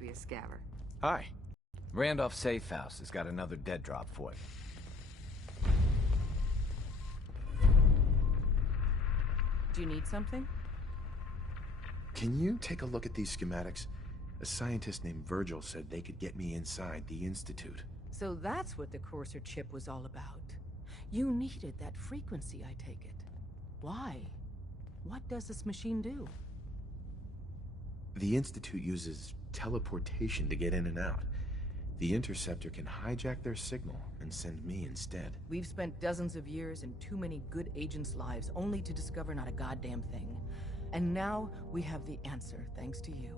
be a scabber. Hi. Randolph Safe House has got another dead drop for you. Do you need something? Can you take a look at these schematics? A scientist named Virgil said they could get me inside the Institute. So that's what the Courser chip was all about. You needed that frequency, I take it. Why? What does this machine do? The Institute uses teleportation to get in and out. The Interceptor can hijack their signal and send me instead. We've spent dozens of years and too many good agents' lives only to discover not a goddamn thing. And now we have the answer, thanks to you.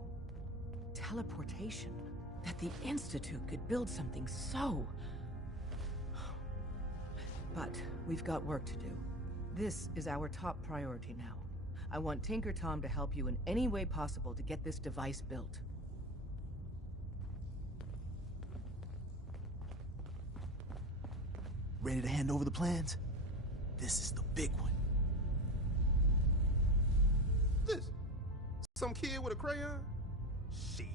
Teleportation. That the Institute could build something so... But we've got work to do. This is our top priority now. I want Tinker Tom to help you in any way possible to get this device built. Ready to hand over the plans? This is the big one. This? Some kid with a crayon? Shit.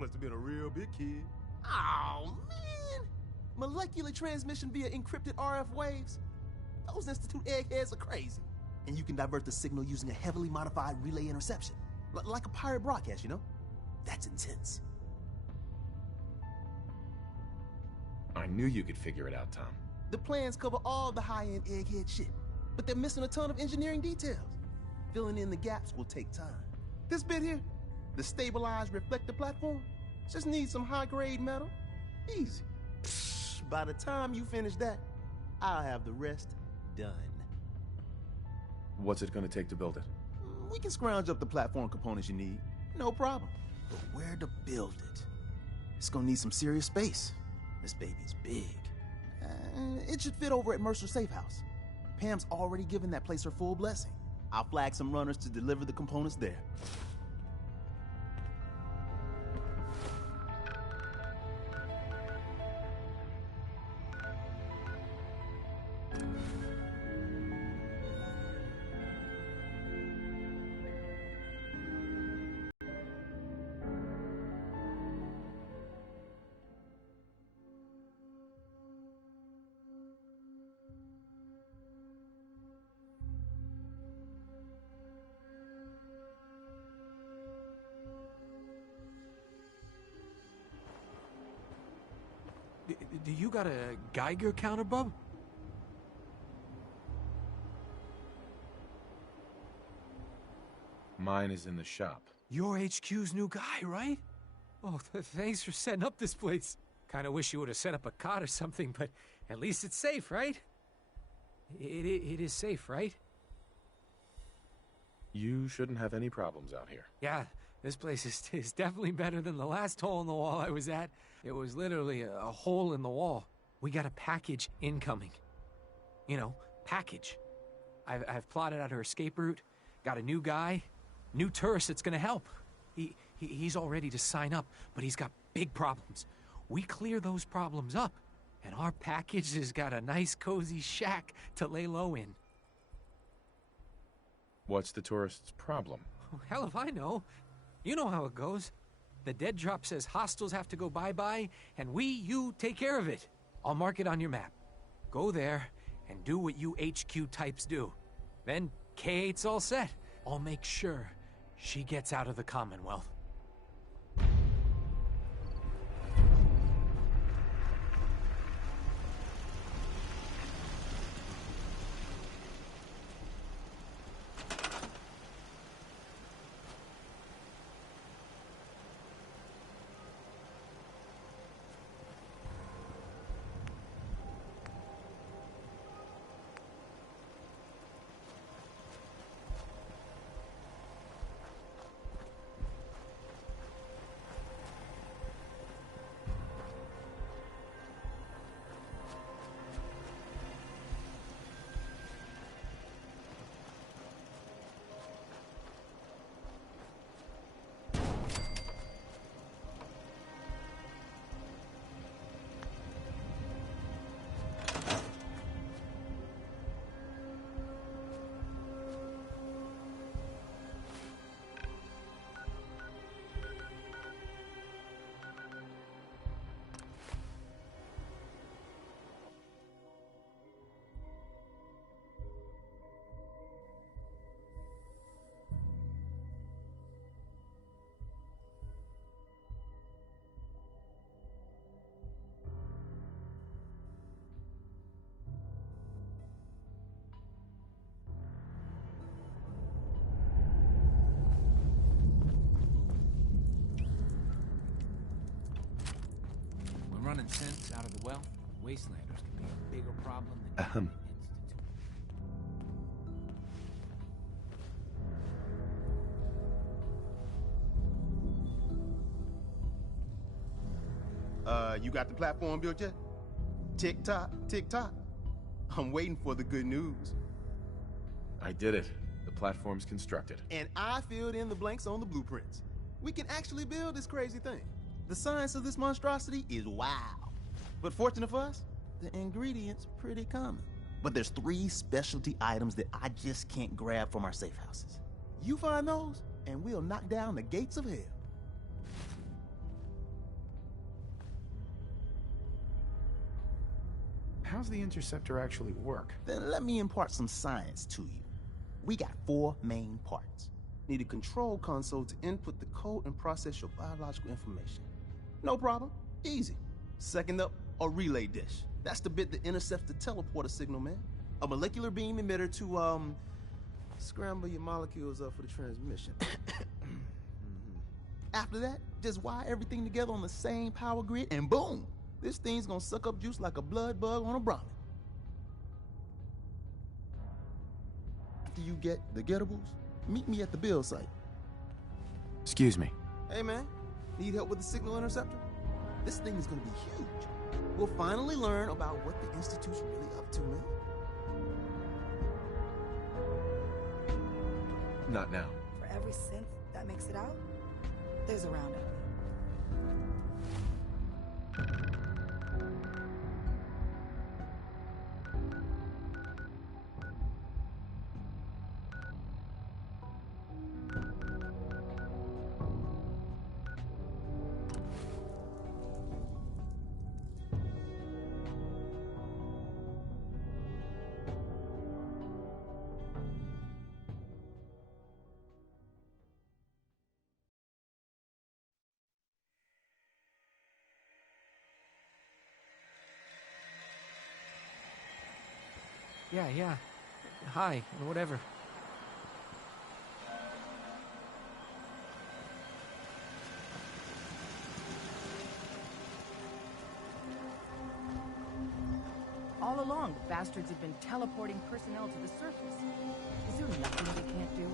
Must have been a real big kid. Oh, man! Molecular transmission via encrypted RF waves? Those Institute eggheads are crazy. And you can divert the signal using a heavily modified relay interception. Like a pirate broadcast, you know? That's intense. I knew you could figure it out, Tom. The plans cover all the high-end egghead shit, but they're missing a ton of engineering details. Filling in the gaps will take time. This bit here, the stabilized reflector platform, just needs some high-grade metal. Easy. Psh, by the time you finish that, I'll have the rest done. What's it going to take to build it? We can scrounge up the platform components you need. No problem. But where to build it? It's gonna need some serious space. This baby's big. It should fit over at Mercer Safe House. Pam's already given that place her full blessing. I'll flag some runners to deliver the components there. Do you got a Geiger counter, bub? Mine is in the shop. You're HQ's new guy, right? Oh, thanks for setting up this place. Kinda wish you would have set up a cot or something, but at least it's safe, right? It is safe, right? You shouldn't have any problems out here. Yeah, this place is definitely better than the last hole in the wall I was at. It was literally a hole in the wall. We got a package incoming. You know, package. I've plotted out her escape route, got a new guy, new tourist that's gonna help. He's all ready to sign up, but he's got big problems. We clear those problems up, and our package has got a nice cozy shack to lay low in. What's the tourist's problem? Oh, hell if I know. You know how it goes. The dead drop says hostiles have to go bye-bye, and you take care of it. I'll mark it on your map. Go there and do what you HQ types do. Then K8's all set. I'll make sure she gets out of the Commonwealth. well, wastelanders can be a bigger problem than Ahem. You got the platform built yet? Tick tock, tick tock. I'm waiting for the good news. I did it. The platform's constructed. And I filled in the blanks on the blueprints. We can actually build this crazy thing. The science of this monstrosity is wow. But fortunate for us, the ingredients pretty common. But there's 3 specialty items that I just can't grab from our safe houses. You find those, and we'll knock down the gates of hell. How's the interceptor actually work? Then let me impart some science to you. We got 4 main parts. Need a control console to input the code and process your biological information. No problem, easy. Second up, a relay dish. That's the bit that intercepts the teleporter signal, man. A molecular beam emitter to, scramble your molecules up for the transmission. After that, just wire everything together on the same power grid, and boom! This thing's gonna suck up juice like a blood bug on a Brahmin. After you get the getables, meet me at the build site. Excuse me. Hey man, need help with the signal interceptor? This thing is gonna be huge. We'll finally learn about what the Institute's really up to, man. Not now. For every synth that makes it out, there's a round enemy. Yeah. Hi, whatever. All along, the bastards have been teleporting personnel to the surface. Is there nothing they can't do?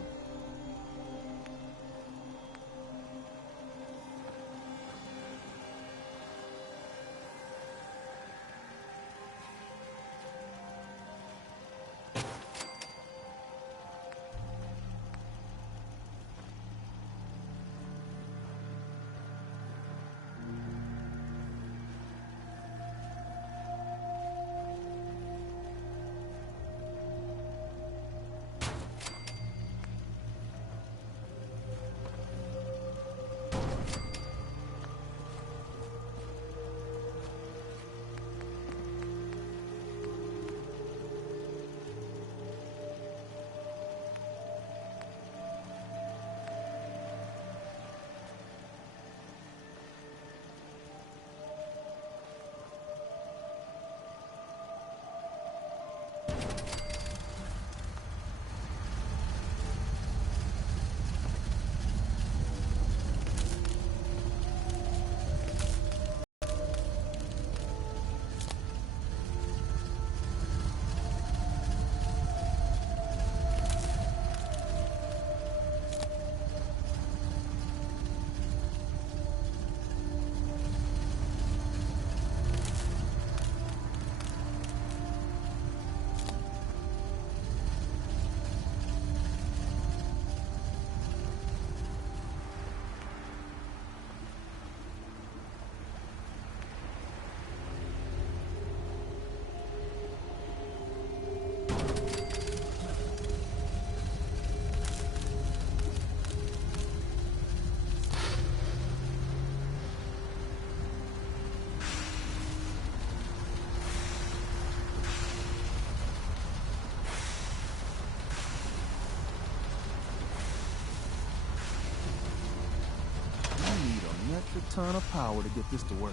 Metric ton of power to get this to work.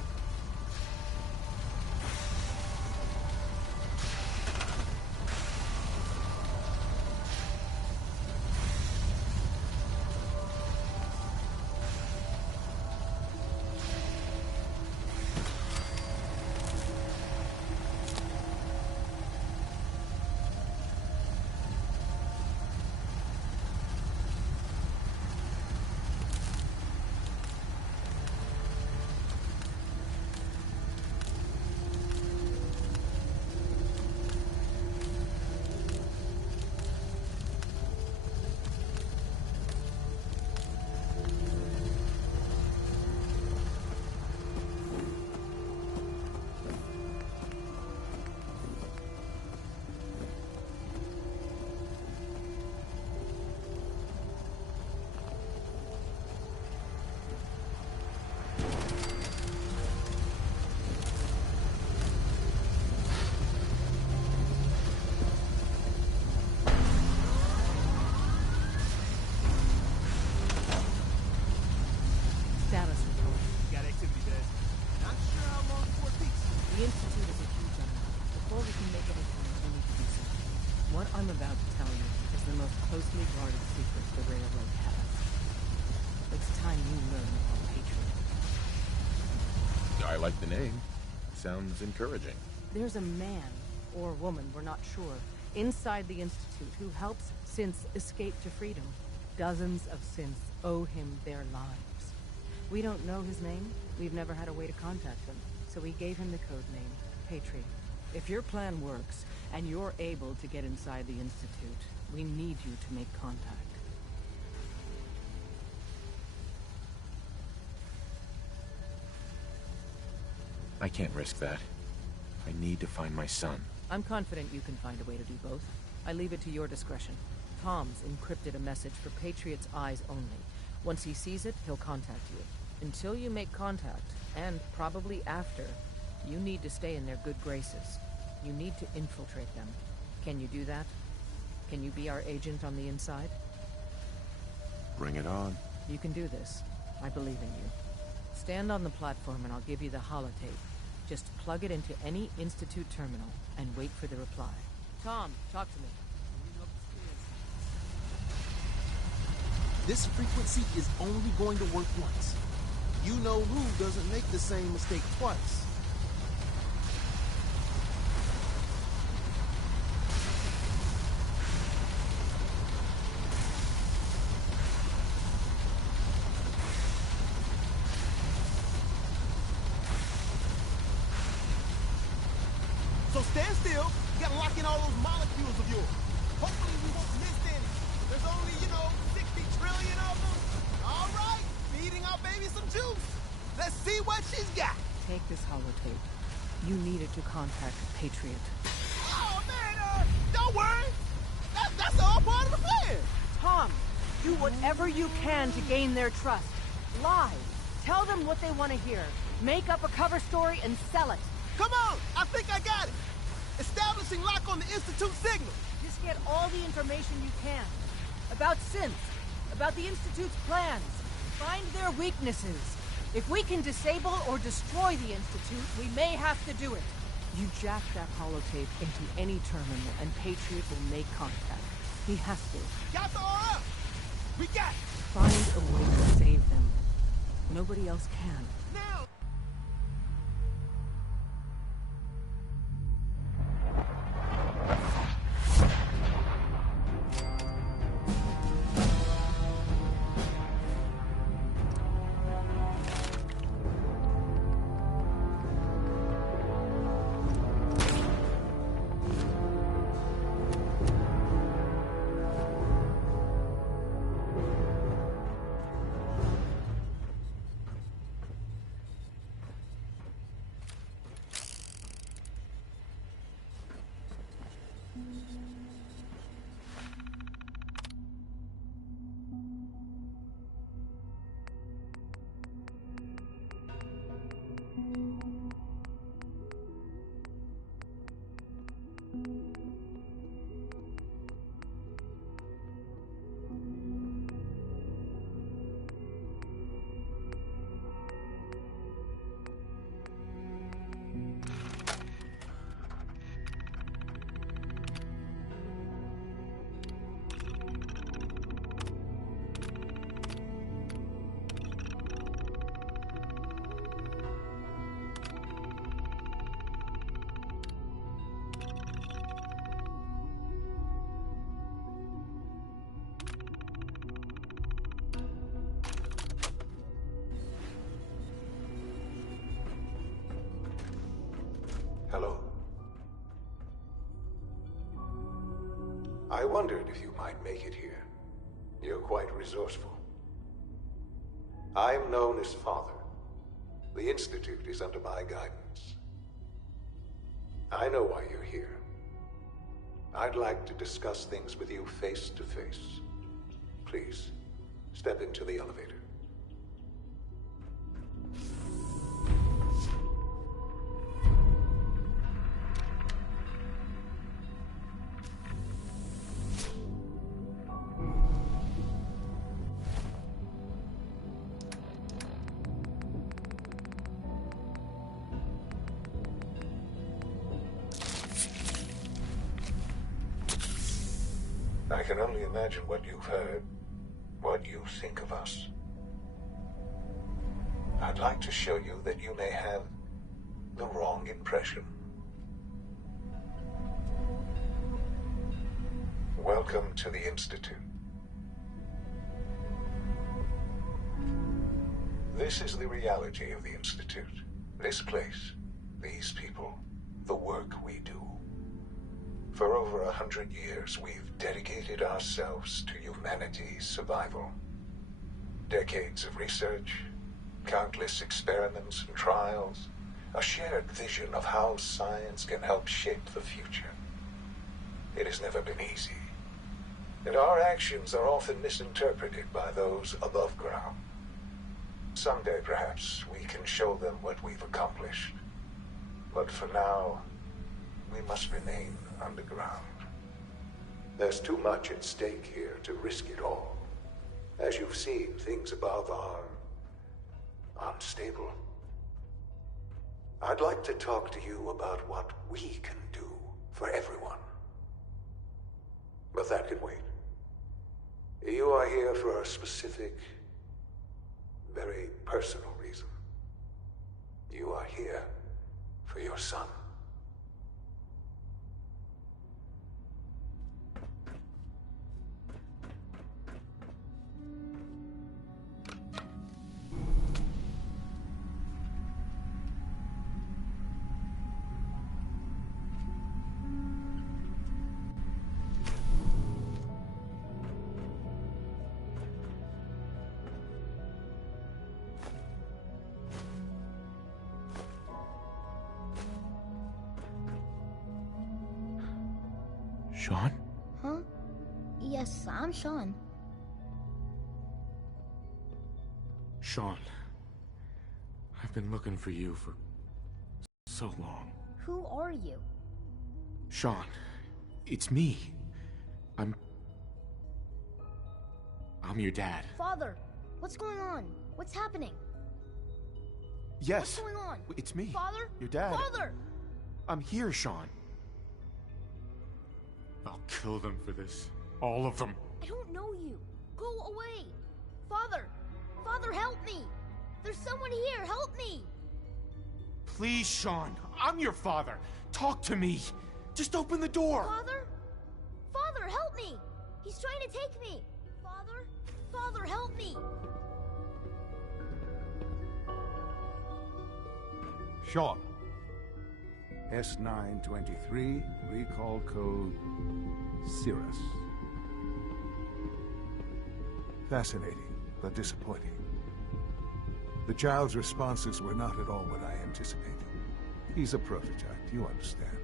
I'm about to tell you is the most closely guarded secret the Railroad has. It's time you learn about Patriot. I like the name. Sounds encouraging. There's a man, or woman, we're not sure, inside the Institute who helps synths escape to freedom. Dozens of synths owe him their lives. We don't know his name. We've never had a way to contact him. So we gave him the code name, Patriot. If your plan works, and you're able to get inside the Institute, we need you to make contact. I can't risk that. I need to find my son. I'm confident you can find a way to do both. I leave it to your discretion. Tom's encrypted a message for Patriot's eyes only. Once he sees it, he'll contact you. Until you make contact, and probably after, you need to stay in their good graces. You need to infiltrate them. Can you do that? Can you be our agent on the inside? Bring it on. You can do this. I believe in you. Stand on the platform and I'll give you the holotape. Just plug it into any Institute terminal and wait for the reply. Tom, talk to me. This frequency is only going to work once. You know who doesn't make the same mistake twice. So stand still. You gotta lock in all those molecules of yours. Hopefully we won't miss any. There's only, 60 trillion of them. All right, feeding our baby some juice. Let's see what she's got. Take this holotape. You need it to contact Patriot. Oh, man, don't worry. That's all part of the plan. Tom, do whatever you can to gain their trust. Lie. Tell them what they want to hear. Make up a cover story and sell it. Come on, I think I got it. Establishing lock on the Institute signal. Just get all the information you can. About synths. About the Institute's plans. Find their weaknesses. If we can disable or destroy the Institute, we may have to do it. You jack that holotape into any terminal and Patriot will make contact. He has to. Got the RF. We got it. Find a way to save them. Nobody else can. Now. Hello. I wondered if you might make it here. You're quite resourceful. I'm known as Father. The Institute is under my guidance. I know why you're here. I'd like to discuss things with you face to face. Please, step into the elevator. I can only imagine what you've heard, what you think of us. I'd like to show you that you may have the wrong impression. Welcome to the Institute. This is the reality of the Institute. This place, these people, the work we do. For over 100 years, we've dedicated ourselves to humanity's survival. Decades of research, countless experiments and trials, a shared vision of how science can help shape the future. It has never been easy, and our actions are often misinterpreted by those above ground. Someday, perhaps, we can show them what we've accomplished. But for now, we must remain underground. There's too much at stake here to risk it all. As you've seen, things above are unstable. I'd like to talk to you about what we can do for everyone. But that can wait. You are here for a specific, very personal reason. You are here for your son. Sean? Huh? Yes, I'm Sean. Sean. I've been looking for you for so long. Who are you? Sean, it's me. I'm your dad. Father, what's going on? What's happening? Yes. What's going on? It's me. Father? Your dad. Father! I'm here, Sean. I'll kill them for this. All of them. I don't know you. Go away. Father! Father, help me! There's someone here. Help me! Please, Sean. I'm your father. Talk to me. Just open the door. Father? Father, help me! He's trying to take me. Father? Father, help me! Sean. S923, recall code Cirrus. Fascinating, but disappointing. The child's responses were not at all what I anticipated. He's a prototype, you understand.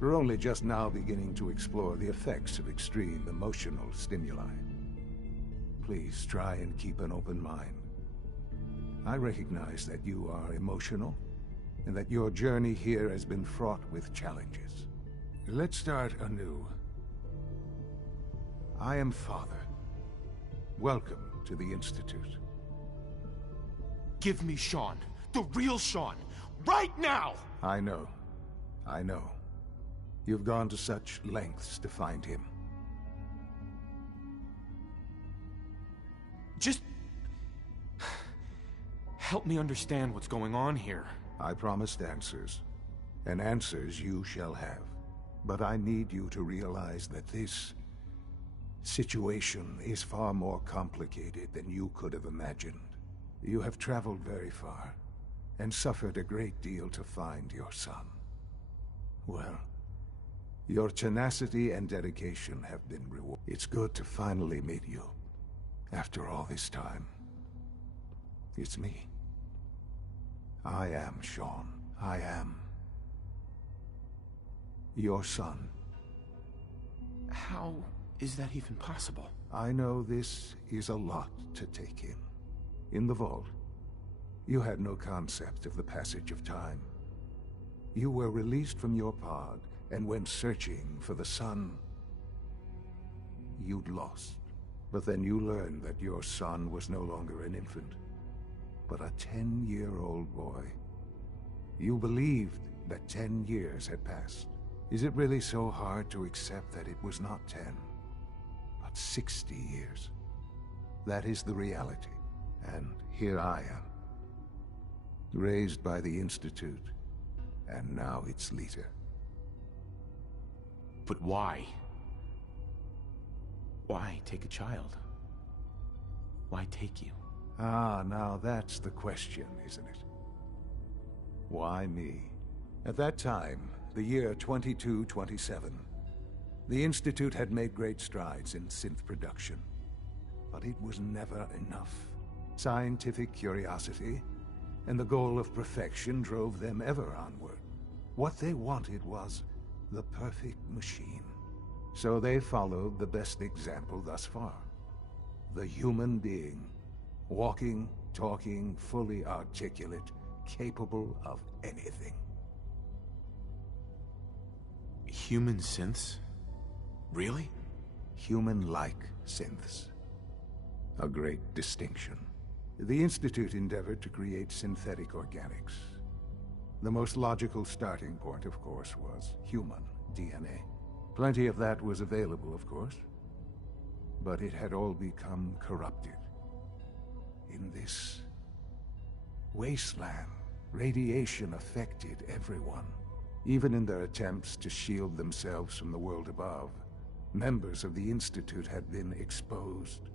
We're only just now beginning to explore the effects of extreme emotional stimuli. Please try and keep an open mind. I recognize that you are emotional, and that your journey here has been fraught with challenges. Let's start anew. I am Father. Welcome to the Institute. Give me Sean. The real Sean. Right now! I know. I know. You've gone to such lengths to find him. Just help me understand what's going on here. I promised answers, and answers you shall have. But I need you to realize that this situation is far more complicated than you could have imagined. You have traveled very far, and suffered a great deal to find your son. Well, your tenacity and dedication have been rewarded. It's good to finally meet you, after all this time. It's me. I am Sean. I am your son. How is that even possible? I know this is a lot to take in. In the vault, you had no concept of the passage of time. You were released from your pod and went searching for the son you'd lost. But then you learned that your son was no longer an infant, but a 10-year-old boy. You believed that 10 years had passed. Is it really so hard to accept that it was not 10, not 60 years. That is the reality. And here I am, raised by the Institute, and now its leader. But why? Why take a child? Why take you? Ah, now that's the question, isn't it? Why me? At that time, the year 2227, the Institute had made great strides in synth production. But it was never enough. Scientific curiosity and the goal of perfection drove them ever onward. What they wanted was the perfect machine. So they followed the best example thus far. The human being. Walking, talking, fully articulate, capable of anything. Human synths? Really? Human-like synths. A great distinction. The Institute endeavored to create synthetic organics. The most logical starting point, of course, was human DNA. Plenty of that was available, of course. But it had all become corrupted. In this wasteland, radiation affected everyone. Even in their attempts to shield themselves from the world above, members of the Institute had been exposed.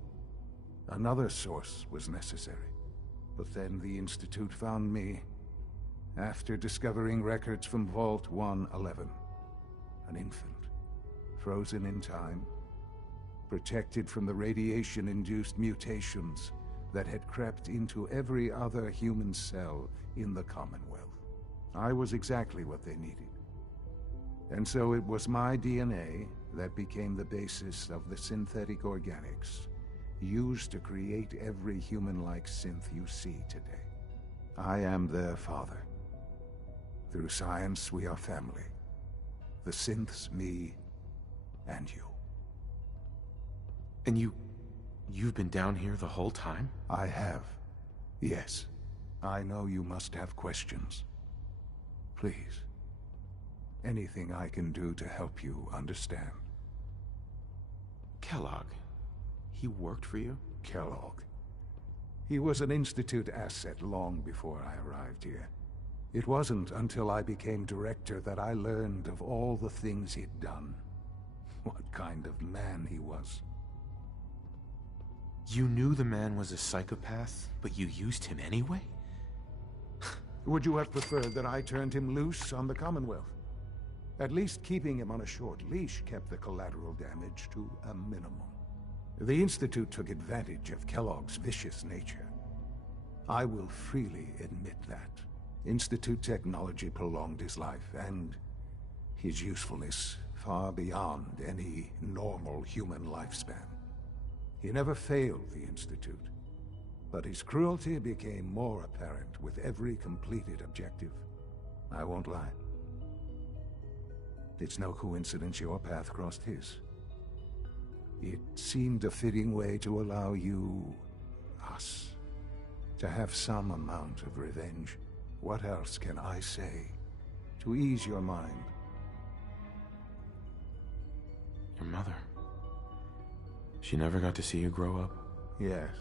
Another source was necessary. But then the Institute found me, after discovering records from Vault 111. An infant, frozen in time, protected from the radiation-induced mutations that had crept into every other human cell in the Commonwealth. I was exactly what they needed. And so it was my DNA that became the basis of the synthetic organics used to create every human-like synth you see today. I am their father. Through science, we are family. The synths, me, and you. And you've been down here the whole time? I have. Yes. I know you must have questions. Please. Anything I can do to help you understand. Kellogg. He worked for you? Kellogg. He was an Institute asset long before I arrived here. It wasn't until I became director that I learned of all the things he'd done. What kind of man he was. You knew the man was a psychopath, but you used him anyway? Would you have preferred that I turned him loose on the Commonwealth? At least keeping him on a short leash kept the collateral damage to a minimum. The Institute took advantage of Kellogg's vicious nature. I will freely admit that. Institute technology prolonged his life, and his usefulness far beyond any normal human lifespan. He never failed the Institute, but his cruelty became more apparent with every completed objective. I won't lie. It's no coincidence your path crossed his. It seemed a fitting way to allow you, us, to have some amount of revenge. What else can I say to ease your mind? Your mother. She never got to see you grow up? Yes.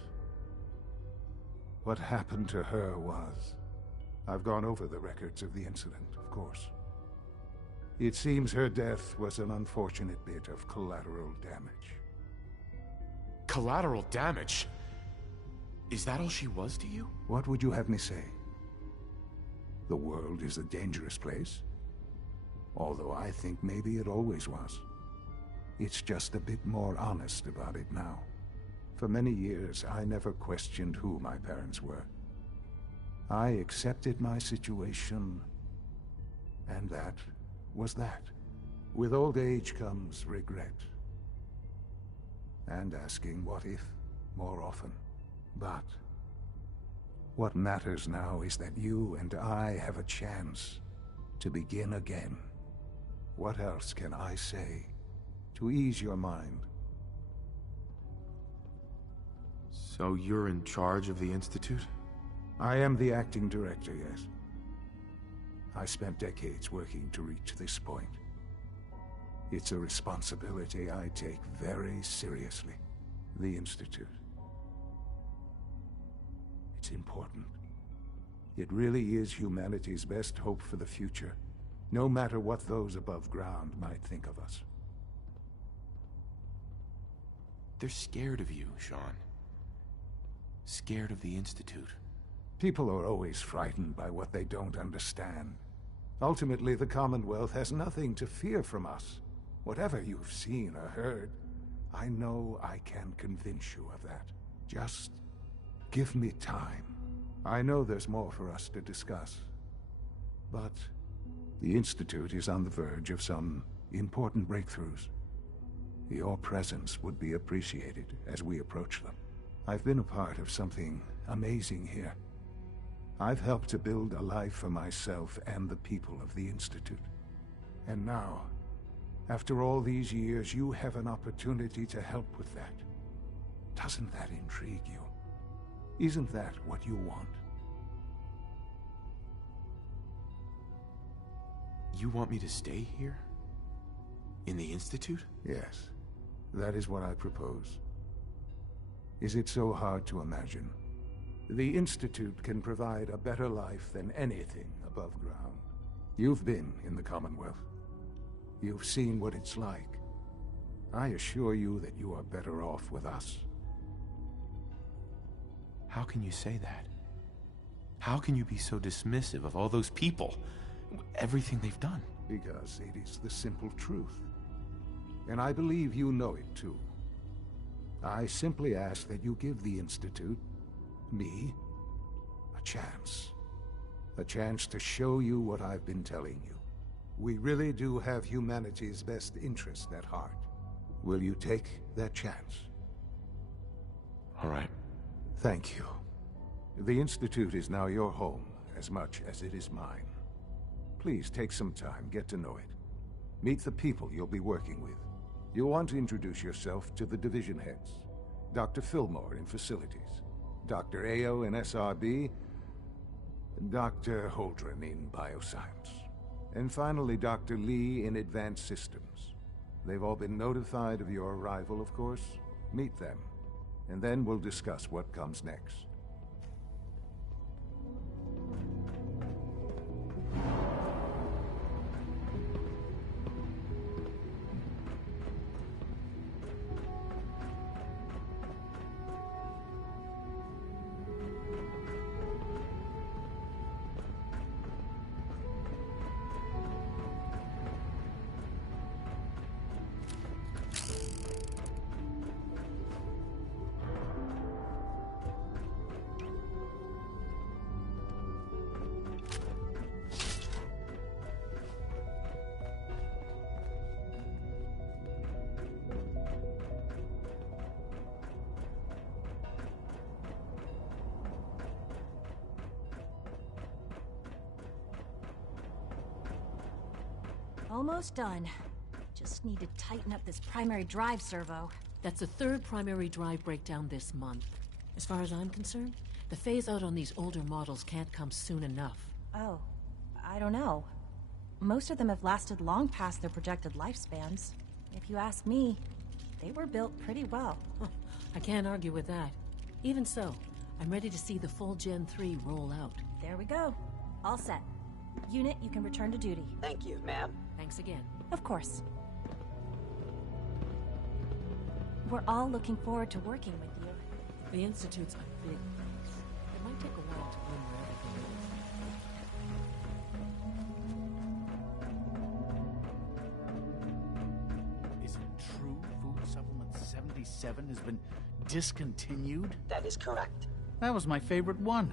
What happened to her was... I've gone over the records of the incident, of course. It seems her death was an unfortunate bit of collateral damage. Collateral damage? Is that all she was to you? What would you have me say? The world is a dangerous place. Although I think maybe it always was. It's just a bit more honest about it now. For many years, I never questioned who my parents were. I accepted my situation, and that was that. With old age comes regret. And asking what if more often. But what matters now is that you and I have a chance to begin again. What else can I say to ease your mind? So you're in charge of the Institute? I am the acting director, yes. I spent decades working to reach this point. It's a responsibility I take very seriously. The Institute. It's important. It really is humanity's best hope for the future, no matter what those above ground might think of us. They're scared of you, Sean. Scared of the Institute. People are always frightened by what they don't understand. Ultimately, the Commonwealth has nothing to fear from us. Whatever you've seen or heard, I know I can convince you of that. Just give me time. I know there's more for us to discuss. But the Institute is on the verge of some important breakthroughs. Your presence would be appreciated as we approach them. I've been a part of something amazing here. I've helped to build a life for myself and the people of the Institute. And now, after all these years, you have an opportunity to help with that. Doesn't that intrigue you? Isn't that what you want? You want me to stay here? In the Institute? Yes, that is what I propose. Is it so hard to imagine? The Institute can provide a better life than anything above ground. You've been in the Commonwealth. You've seen what it's like. I assure you that you are better off with us. How can you say that? How can you be so dismissive of all those people? Everything they've done? Because it is the simple truth. And I believe you know it too. I simply ask that you give the Institute, me, a chance. A chance to show you what I've been telling you. We really do have humanity's best interest at heart. Will you take that chance? All right. Thank you. The Institute is now your home as much as it is mine. Please take some time, get to know it. Meet the people you'll be working with. You'll want to introduce yourself to the division heads. Dr. Fillmore in Facilities, Dr. Ayo in SRB, Dr. Holdren in Bioscience, and finally Dr. Lee in Advanced Systems. They've all been notified of your arrival, of course. Meet them, and then we'll discuss what comes next. Almost done. Just need to tighten up this primary drive servo. That's the third primary drive breakdown this month. As far as I'm concerned, the phase-out on these older models can't come soon enough. Oh, I don't know. Most of them have lasted long past their projected lifespans. If you ask me, they were built pretty well. I can't argue with that. Even so, I'm ready to see the full Gen 3 roll out. There we go. All set. Unit, you can return to duty. Thank you, ma'am. Thanks again. Of course. We're all looking forward to working with you. The Institute's a big place. It might take a while to learn where everything is. Is it true Food Supplement 77 has been discontinued? That is correct. That was my favorite one.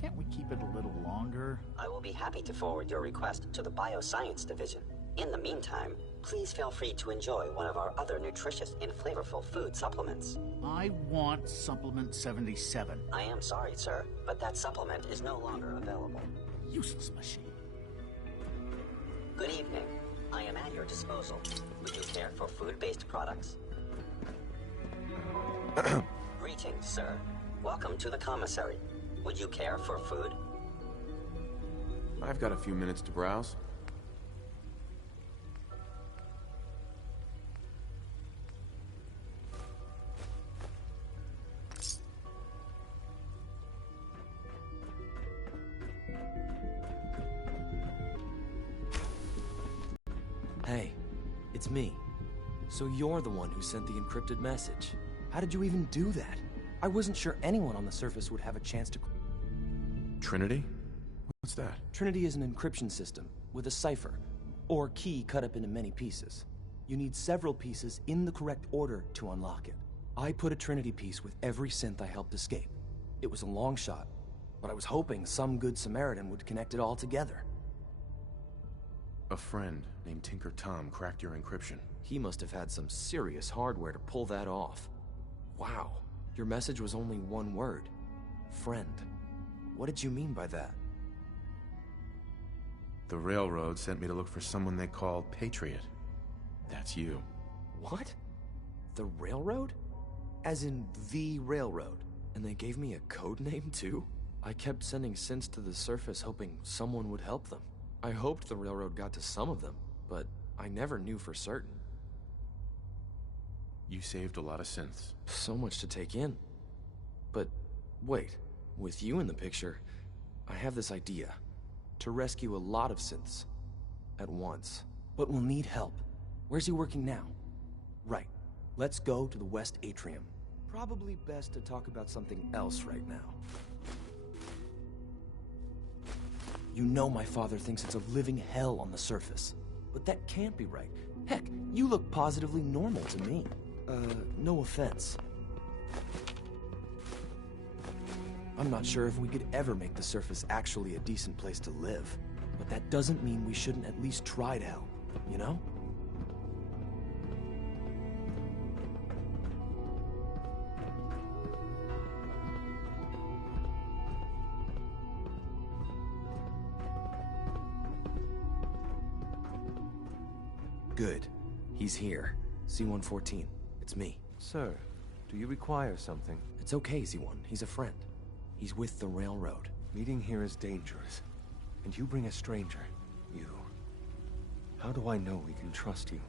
Can't we keep it a little longer? I will be happy to forward your request to the Bioscience Division. In the meantime, please feel free to enjoy one of our other nutritious and flavorful food supplements. I want Supplement 77. I am sorry, sir, but that supplement is no longer available. Useless machine. Good evening. I am at your disposal. Would you care for food-based products? Greetings, sir. Welcome to the commissary. Would you care for food? I've got a few minutes to browse. It's me. So you're the one who sent the encrypted message. How did you even do that? I wasn't sure anyone on the surface would have a chance to... Trinity? What's that? Trinity is an encryption system with a cipher, or key cut up into many pieces. You need several pieces in the correct order to unlock it. I put a Trinity piece with every synth I helped escape. It was a long shot, but I was hoping some good Samaritan would connect it all together. A friend named Tinker Tom cracked your encryption. He must have had some serious hardware to pull that off. Wow, your message was only one word. Friend. What did you mean by that? The railroad sent me to look for someone they call Patriot. That's you. What? The railroad? As in the railroad? And they gave me a code name too? I kept sending synths to the surface hoping someone would help them. I hoped the railroad got to some of them, but I never knew for certain. You saved a lot of synths. So much to take in. But wait, with you in the picture, I have this idea. To rescue a lot of synths at once. But we'll need help. Where's he working now? Right. Let's go to the West Atrium. Probably best to talk about something else right now. You know my father thinks it's a living hell on the surface. But that can't be right. Heck, you look positively normal to me. No offense. I'm not sure if we could ever make the surface actually a decent place to live. But that doesn't mean we shouldn't at least try to help, you know? Good. He's here. C-114. It's me. Sir, do you require something? It's okay, Z1. He's a friend. He's with the railroad. Meeting here is dangerous. And you bring a stranger. You... How do I know we can trust you?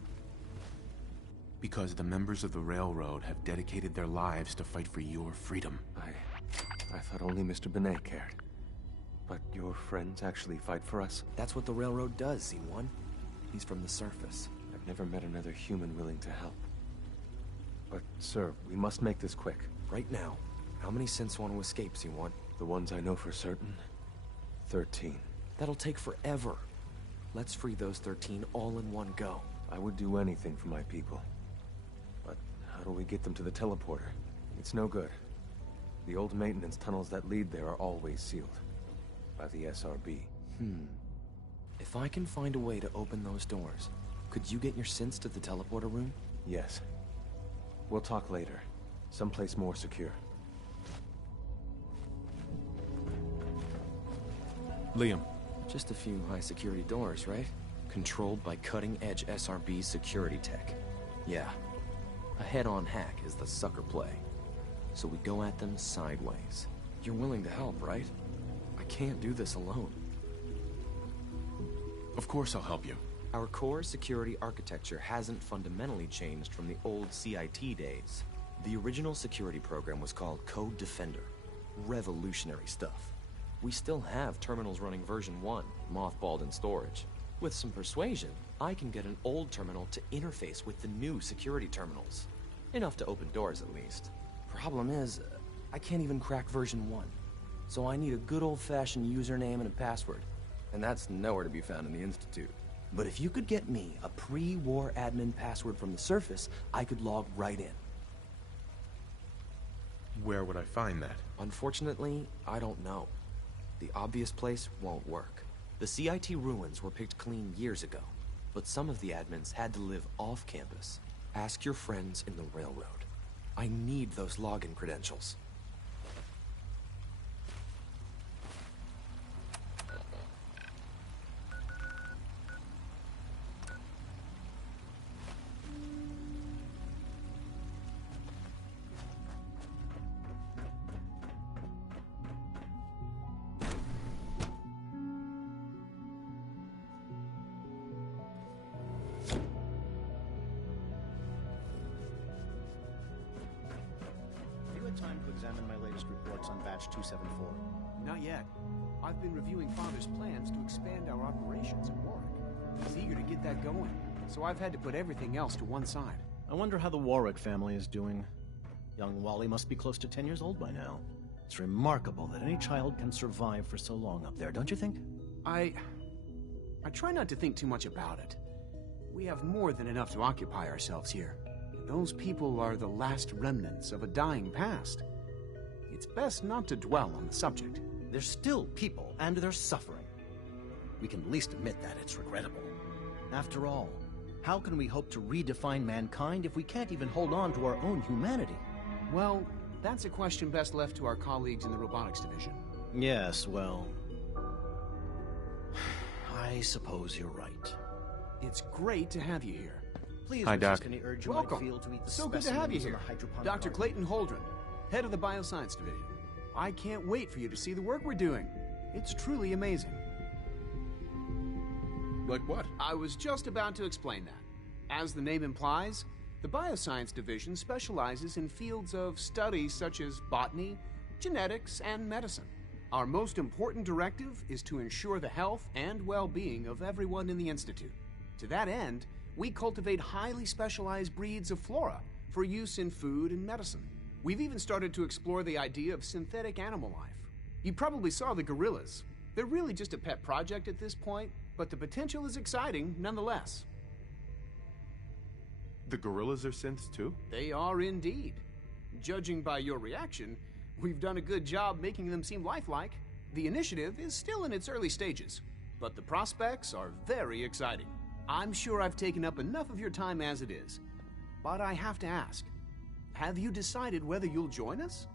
Because the members of the railroad have dedicated their lives to fight for your freedom. I thought only Mr. Benet cared. But your friends actually fight for us? That's what the railroad does, Z1. He's from the surface. I've never met another human willing to help. But, sir, we must make this quick. Right now. How many synths want to escape, Z1? The ones I know for certain? 13. That'll take forever. Let's free those 13 all in one go. I would do anything for my people. But how do we get them to the teleporter? It's no good. The old maintenance tunnels that lead there are always sealed. By the SRB. If I can find a way to open those doors, could you get your synths to the teleporter room? Yes. We'll talk later. Someplace more secure. Liam. Just a few high-security doors, right? Controlled by cutting-edge SRB security tech. Yeah. A head-on hack is the sucker play. So we go at them sideways. You're willing to help, right? I can't do this alone. Of course I'll help you. Our core security architecture hasn't fundamentally changed from the old CIT days. The original security program was called Code Defender. Revolutionary stuff. We still have terminals running version 1, mothballed in storage. With some persuasion, I can get an old terminal to interface with the new security terminals. Enough to open doors, at least. Problem is, I can't even crack version 1. So I need a good old-fashioned username and a password. And that's nowhere to be found in the Institute. But if you could get me a pre-war admin password from the surface, I could log right in. Where would I find that? Unfortunately, I don't know. The obvious place won't work. The CIT ruins were picked clean years ago, but some of the admins had to live off campus. Ask your friends in the railroad. I need those login credentials. Time to examine my latest reports on Batch 274. Not yet. I've been reviewing Father's plans to expand our operations at Warwick. He's eager to get that going. so I've had to put everything else to one side. I wonder how the Warwick family is doing. Young Wally must be close to 10 years old by now. It's remarkable that any child can survive for so long up there, don't you think? I try not to think too much about it. We have more than enough to occupy ourselves here. And those people are the last remnants of a dying past. It's best not to dwell on the subject. They're still people, and they're suffering. We can at least admit that it's regrettable. After all, how can we hope to redefine mankind if we can't even hold on to our own humanity? Well, that's a question best left to our colleagues in the robotics division. Yes, well... I suppose you're right. It's great to have you here. Please Hi, resist Doc. any urge you Welcome. might feel to eat the So good to have you specimens in here. the hydroponic Dr. garden. Clayton Holdren, head of the Bioscience Division. I can't wait for you to see the work we're doing. It's truly amazing. Like what? I was just about to explain that. As the name implies, the Bioscience Division specializes in fields of study such as botany, genetics, and medicine. Our most important directive is to ensure the health and well-being of everyone in the Institute. To that end, we cultivate highly specialized breeds of flora for use in food and medicine. We've even started to explore the idea of synthetic animal life. You probably saw the gorillas. They're really just a pet project at this point, but the potential is exciting nonetheless. The gorillas are synths too? They are indeed. Judging by your reaction, we've done a good job making them seem lifelike. The initiative is still in its early stages, but the prospects are very exciting. I'm sure I've taken up enough of your time as it is, but I have to ask, have you decided whether you'll join us?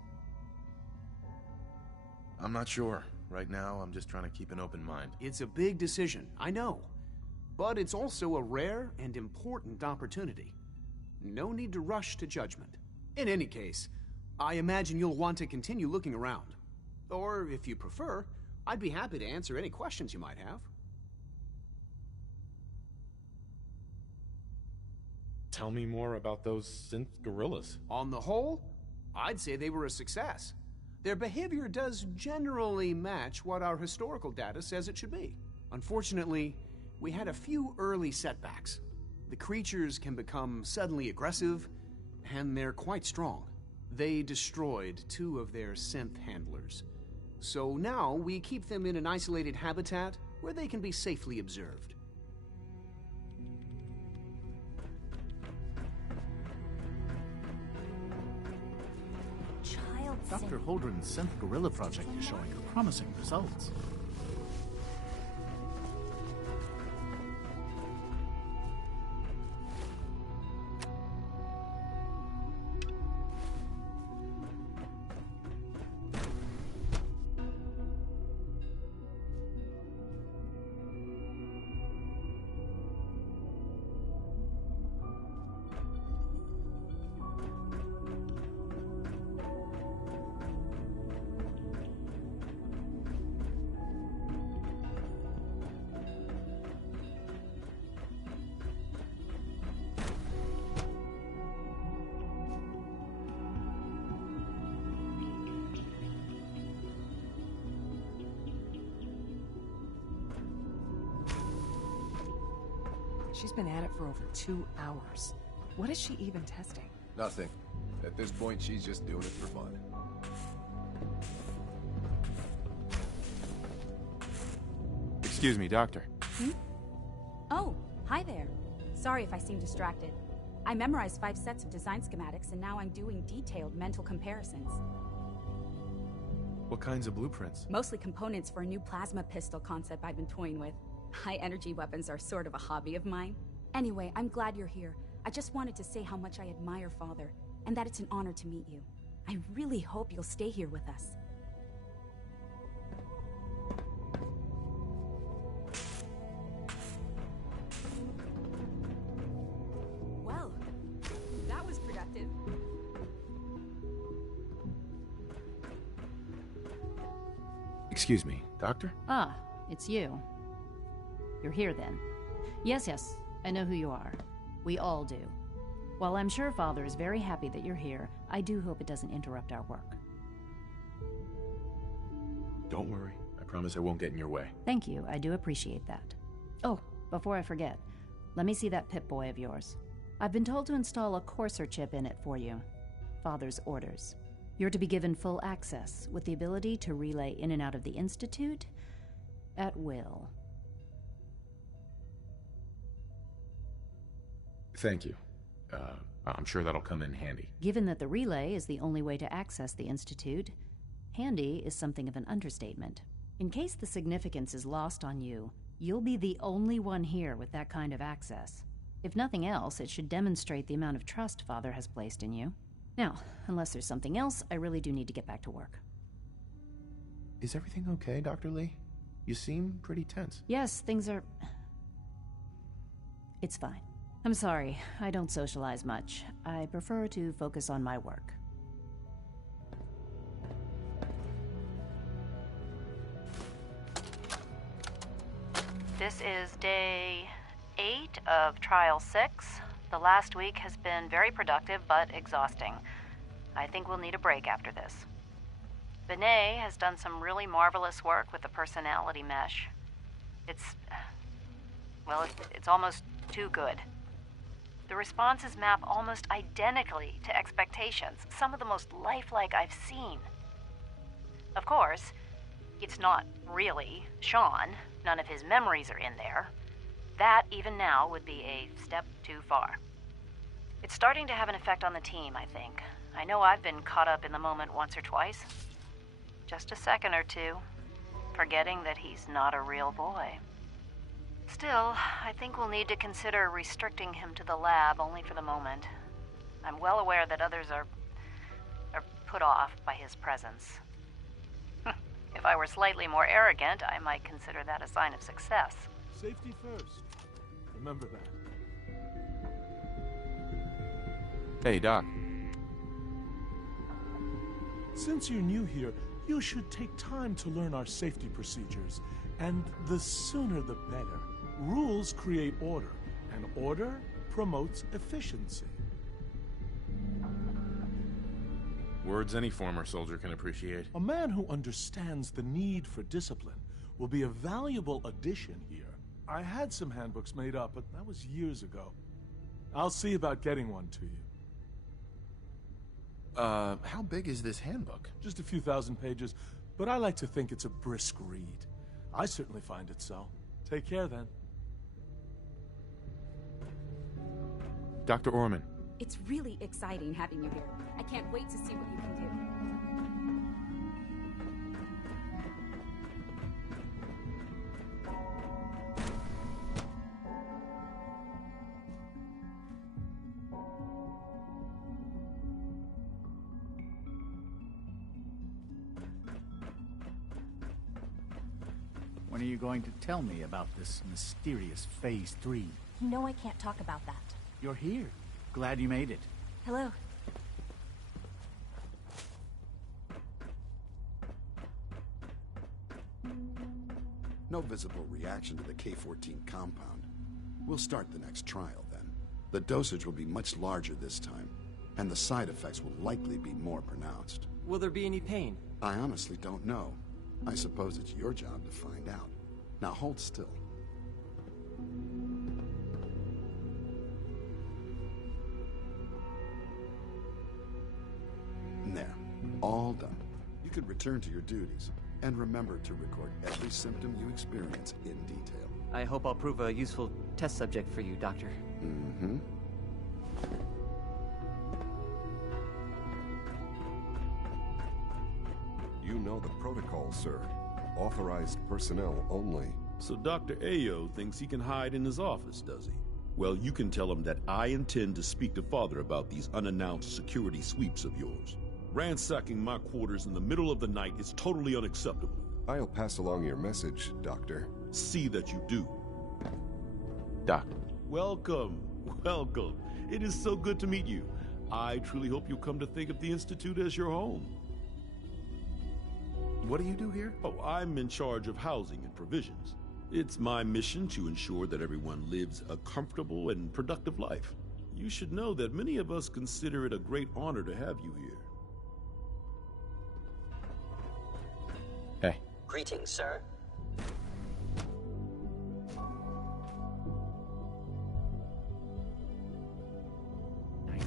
I'm not sure. Right now, I'm just trying to keep an open mind. It's a big decision, I know, but it's also a rare and important opportunity. No need to rush to judgment. In any case, I imagine you'll want to continue looking around. Or, if you prefer, I'd be happy to answer any questions you might have. Tell me more about those synth gorillas. On the whole, I'd say they were a success. Their behavior does generally match what our historical data says it should be. Unfortunately, we had a few early setbacks. The creatures can become suddenly aggressive, and they're quite strong. They destroyed 2 of their synth handlers. So now we keep them in an isolated habitat where they can be safely observed. Dr. Holdren's Synth Gorilla project is showing promising results. She's been at it for over 2 hours. What is she even testing? Nothing. At this point, she's just doing it for fun. Excuse me, Doctor. Oh, hi there. Sorry if I seem distracted. I memorized 5 sets of design schematics, and now I'm doing detailed mental comparisons. What kinds of blueprints? Mostly components for a new plasma pistol concept I've been toying with. High-energy weapons are sort of a hobby of mine. Anyway, I'm glad you're here. I just wanted to say how much I admire Father, and that it's an honor to meet you. I really hope you'll stay here with us. Well, that was productive. Excuse me, Doctor? Ah, it's you. You're here then. Yes, I know who you are. We all do. While I'm sure Father is very happy that you're here, I do hope it doesn't interrupt our work. Don't worry. I promise I won't get in your way. Thank you, I do appreciate that. Oh, before I forget, Let me see that Pip-Boy of yours. I've been told to install a courser chip in it for you. Father's orders. You're to be given full access, with the ability to relay in and out of the Institute at will. Thank you. I'm sure that'll come in handy. Given that the relay is the only way to access the Institute, handy is something of an understatement. In case the significance is lost on you, you'll be the only one here with that kind of access. If nothing else, it should demonstrate the amount of trust Father has placed in you. Now, unless there's something else, I really do need to get back to work. Is everything okay, Dr. Lee? You seem pretty tense. Yes, things are... It's fine. I'm sorry, I don't socialize much. I prefer to focus on my work. This is day 8 of Trial 6. The last week has been very productive, but exhausting. I think we'll need a break after this. Benet has done some really marvelous work with the personality mesh. It's almost too good. The responses map almost identically to expectations, some of the most lifelike I've seen. Of course, it's not really Sean. None of his memories are in there. That, even now, would be a step too far. It's starting to have an effect on the team, I think. I know I've been caught up in the moment once or twice. Just a second or two, forgetting that he's not a real boy. Still, I think we'll need to consider restricting him to the lab only for the moment. I'm well aware that others are put off by his presence. If I were slightly more arrogant, I might consider that a sign of success. Safety first. Remember that. Hey, Doc. Since you're new here, you should take time to learn our safety procedures. And the sooner the better. Rules create order, and order promotes efficiency. Words any former soldier can appreciate. A man who understands the need for discipline will be a valuable addition here. I had some handbooks made up, but that was years ago. I'll see about getting one to you. How big is this handbook? Just a few thousand pages, but I like to think it's a brisk read. I certainly find it so. Take care, then. Dr. Orman. It's really exciting having you here. I can't wait to see what you can do. When are you going to tell me about this mysterious Phase 3? You know I can't talk about that. You're here. Glad you made it. Hello. No visible reaction to the K-14 compound. We'll start the next trial then. The dosage will be much larger this time, and the side effects will likely be more pronounced. Will there be any pain? I honestly don't know. I suppose it's your job to find out. Now hold still. There. All done. You can return to your duties. And remember to record every symptom you experience in detail. I hope I'll prove a useful test subject for you, Doctor. Mm-hmm. You know the protocol, sir. Authorized personnel only. So Dr. Ayo thinks he can hide in his office, does he? Well, you can tell him that I intend to speak to Father about these unannounced security sweeps of yours. Ransacking my quarters in the middle of the night is totally unacceptable. I'll pass along your message, Doctor. See that you do. Doc. Welcome. Welcome. It is so good to meet you. I truly hope you'll come to think of the Institute as your home. What do you do here? Oh, I'm in charge of housing and provisions. It's my mission to ensure that everyone lives a comfortable and productive life. You should know that many of us consider it a great honor to have you here. Hey. Greetings, sir.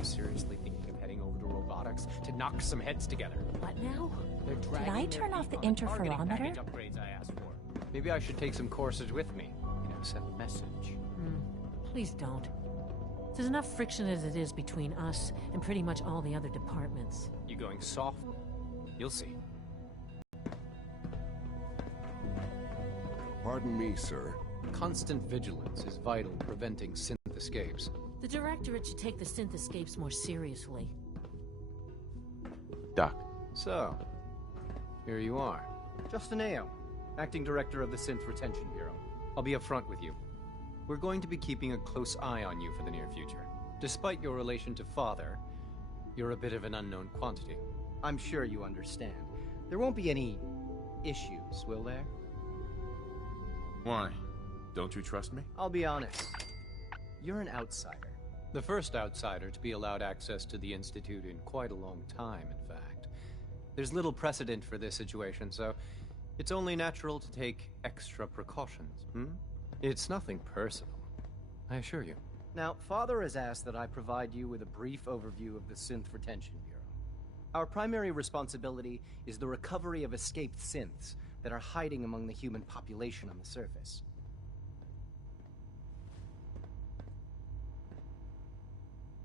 seriously thinking of heading over to robotics to knock some heads together. What now? They're dragging Did I their turn off feet the on targeting interferometer? package upgrades I asked for. Maybe I should take some courses with me. Send a message. Please don't. There's enough friction as it is between us and pretty much all the other departments. You going soft? You'll see. Pardon me, sir. Constant vigilance is vital in preventing synth escapes. The Directorate should take the synth escapes more seriously. Doc. So, here you are. Justin Ayo, Acting Director of the Synth Retention Bureau. I'll be upfront with you. We're going to be keeping a close eye on you for the near future. Despite your relation to Father, you're a bit of an unknown quantity. I'm sure you understand. There won't be any issues, will there? Why? Don't you trust me? I'll be honest. You're an outsider. The first outsider to be allowed access to the Institute in quite a long time, in fact. There's little precedent for this situation, so it's only natural to take extra precautions, It's nothing personal, I assure you. Now, Father has asked that I provide you with a brief overview of the Synth Retention Bureau. Our primary responsibility is the recovery of escaped synths that are hiding among the human population on the surface.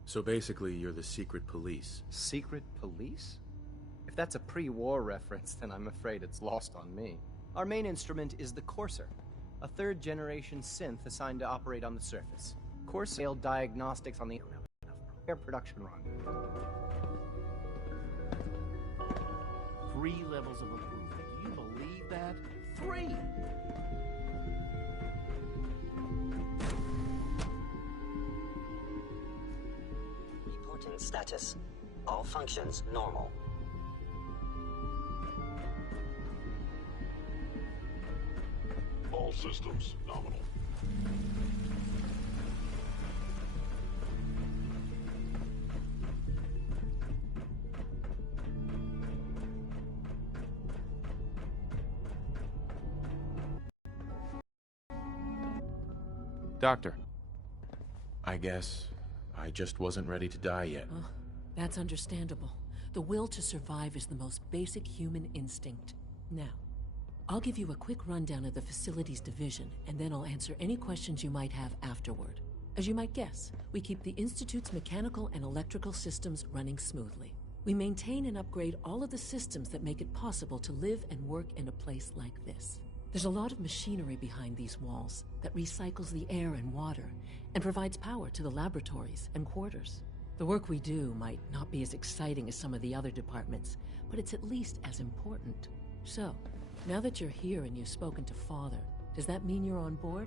So basically, you're the secret police. Secret police? If that's a pre-war reference, then I'm afraid it's lost on me. Our main instrument is the Courser, a third-generation synth assigned to operate on the surface. Courser failed diagnostics on the air production run. 3 levels of approval. Do you believe that? 3! Reporting status. All functions normal. All systems nominal. Doctor. I guess I just wasn't ready to die yet. Oh, that's understandable. The will to survive is the most basic human instinct. Now, I'll give you a quick rundown of the Facilities Division, and then I'll answer any questions you might have afterward. As you might guess, we keep the Institute's mechanical and electrical systems running smoothly. We maintain and upgrade all of the systems that make it possible to live and work in a place like this. There's a lot of machinery behind these walls that recycles the air and water and provides power to the laboratories and quarters. The work we do might not be as exciting as some of the other departments, but it's at least as important. So, now that you're here and you've spoken to Father, does that mean you're on board?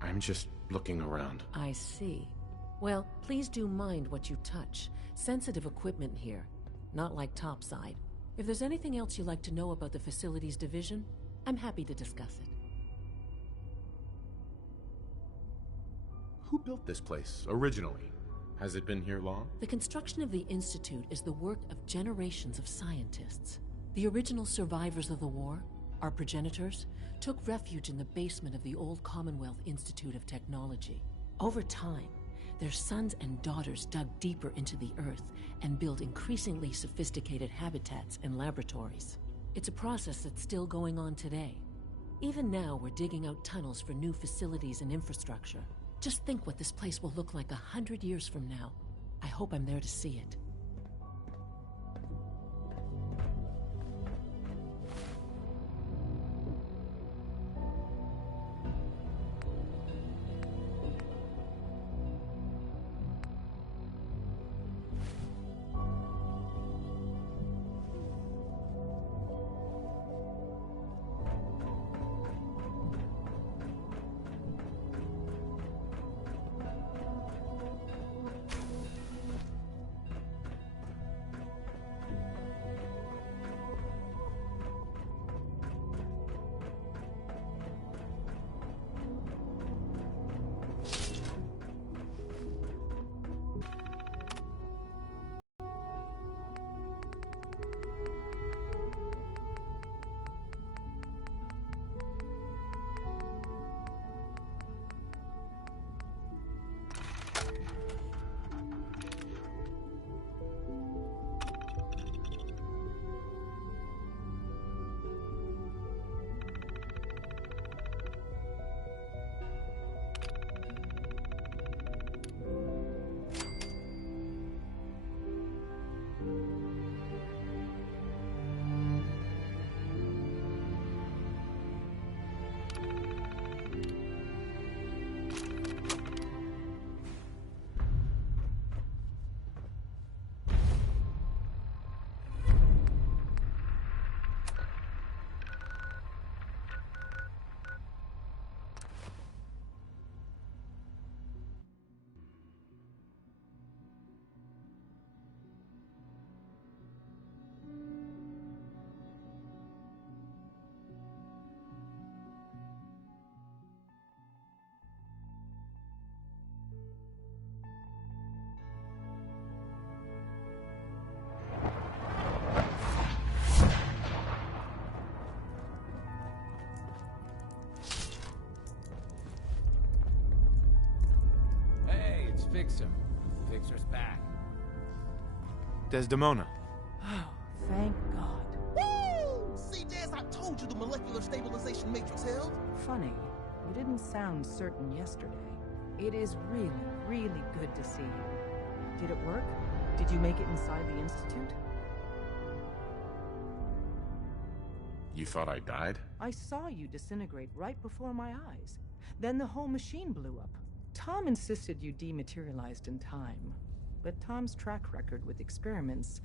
I'm just looking around. I see. Well, please do mind what you touch. Sensitive equipment here, not like topside. If there's anything else you'd like to know about the Facilities Division, I'm happy to discuss it. Who built this place, originally? Has it been here long? The construction of the Institute is the work of generations of scientists. The original survivors of the war, our progenitors, took refuge in the basement of the old Commonwealth Institute of Technology. Over time, their sons and daughters dug deeper into the earth and built increasingly sophisticated habitats and laboratories. It's a process that's still going on today. Even now, we're digging out tunnels for new facilities and infrastructure. Just think what this place will look like 100 years from now. I hope I'm there to see it. Fixer. Fixer's back. Desdemona. Oh, thank God. Woo! See, Des, I told you the molecular stabilization matrix held. Funny, you didn't sound certain yesterday. It is really, really good to see you. Did it work? Did you make it inside the Institute? You thought I died? I saw you disintegrate right before my eyes. Then the whole machine blew up. Tom insisted you dematerialized in time. But Tom's track record with experiments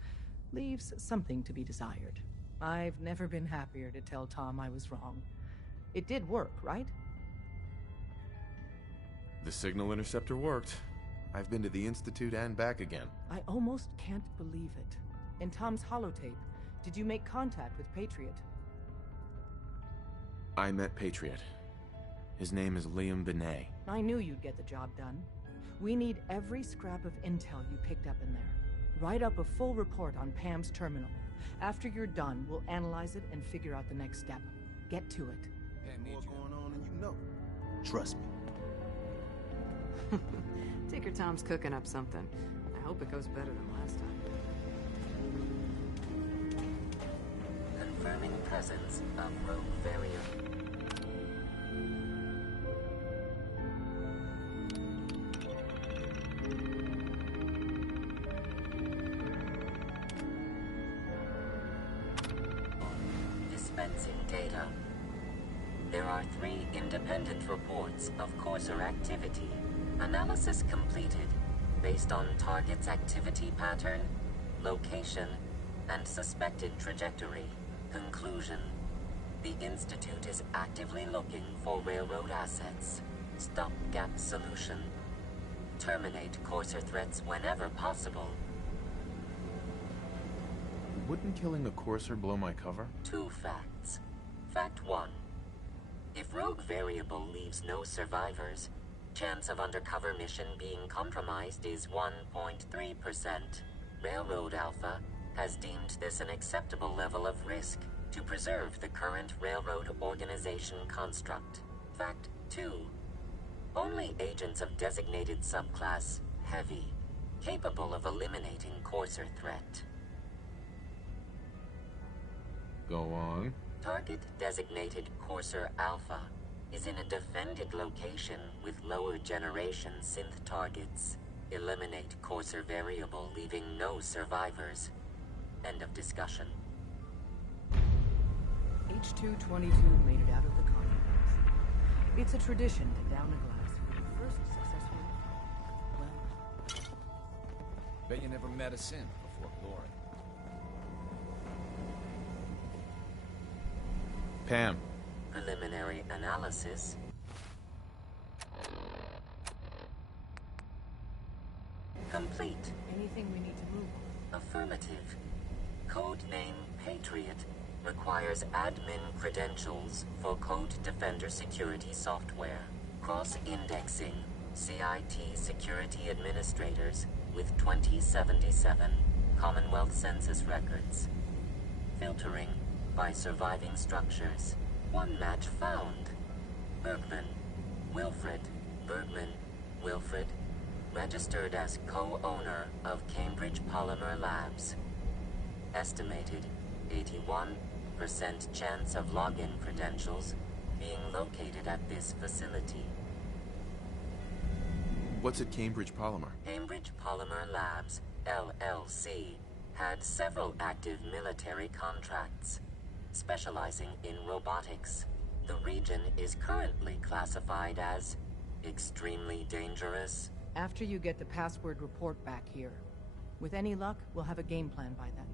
leaves something to be desired. I've never been happier to tell Tom I was wrong. It did work, right? The signal interceptor worked. I've been to the Institute and back again. I almost can't believe it. In Tom's holotape, did you make contact with Patriot? I met Patriot. His name is Liam Benet. I knew you'd get the job done. We need every scrap of intel you picked up in there. Write up a full report on Pam's terminal. After you're done, we'll analyze it and figure out the next step. Get to it. More going on than you know. Trust me. Tinker Tom's cooking up something. I hope it goes better than last time. Confirming presence of rogue variant. Dispensing data. There are 3 independent reports of Courser activity. Analysis completed based on target's activity pattern, location, and suspected trajectory. Conclusion. The Institute is actively looking for railroad assets. Stopgap solution. Terminate Courser threats whenever possible. Wouldn't killing a Courser blow my cover? 2 facts. Fact 1. If Rogue Variable leaves no survivors, chance of undercover mission being compromised is 1.3%. Railroad Alpha has deemed this an acceptable level of risk to preserve the current railroad organization construct. Fact 2. Only agents of designated subclass Heavy, capable of eliminating Courser threat. Go on. Target designated Courser Alpha is in a defended location with lower generation synth targets. Eliminate Courser Variable, leaving no survivors. End of discussion. H-222 made it out of the cargo box. It's a tradition to down a glass for the first successful... Well... Bet you never met a synth before glory. Pam. Preliminary analysis. Complete. Anything we need to move on? Affirmative. Codename Patriot requires admin credentials for Code Defender security software. Cross-indexing CIT security administrators with 2077 Commonwealth Census records. Filtering by surviving structures. 1 match found. Bergman. Wilfred. Bergman. Wilfred. Registered as co-owner of Cambridge Polymer Labs. Estimated 81% chance of login credentials being located at this facility. What's at Cambridge Polymer? Cambridge Polymer Labs, LLC, had several active military contracts, specializing in robotics. The region is currently classified as extremely dangerous. After you get the password report back here. With any luck, we'll have a game plan by then.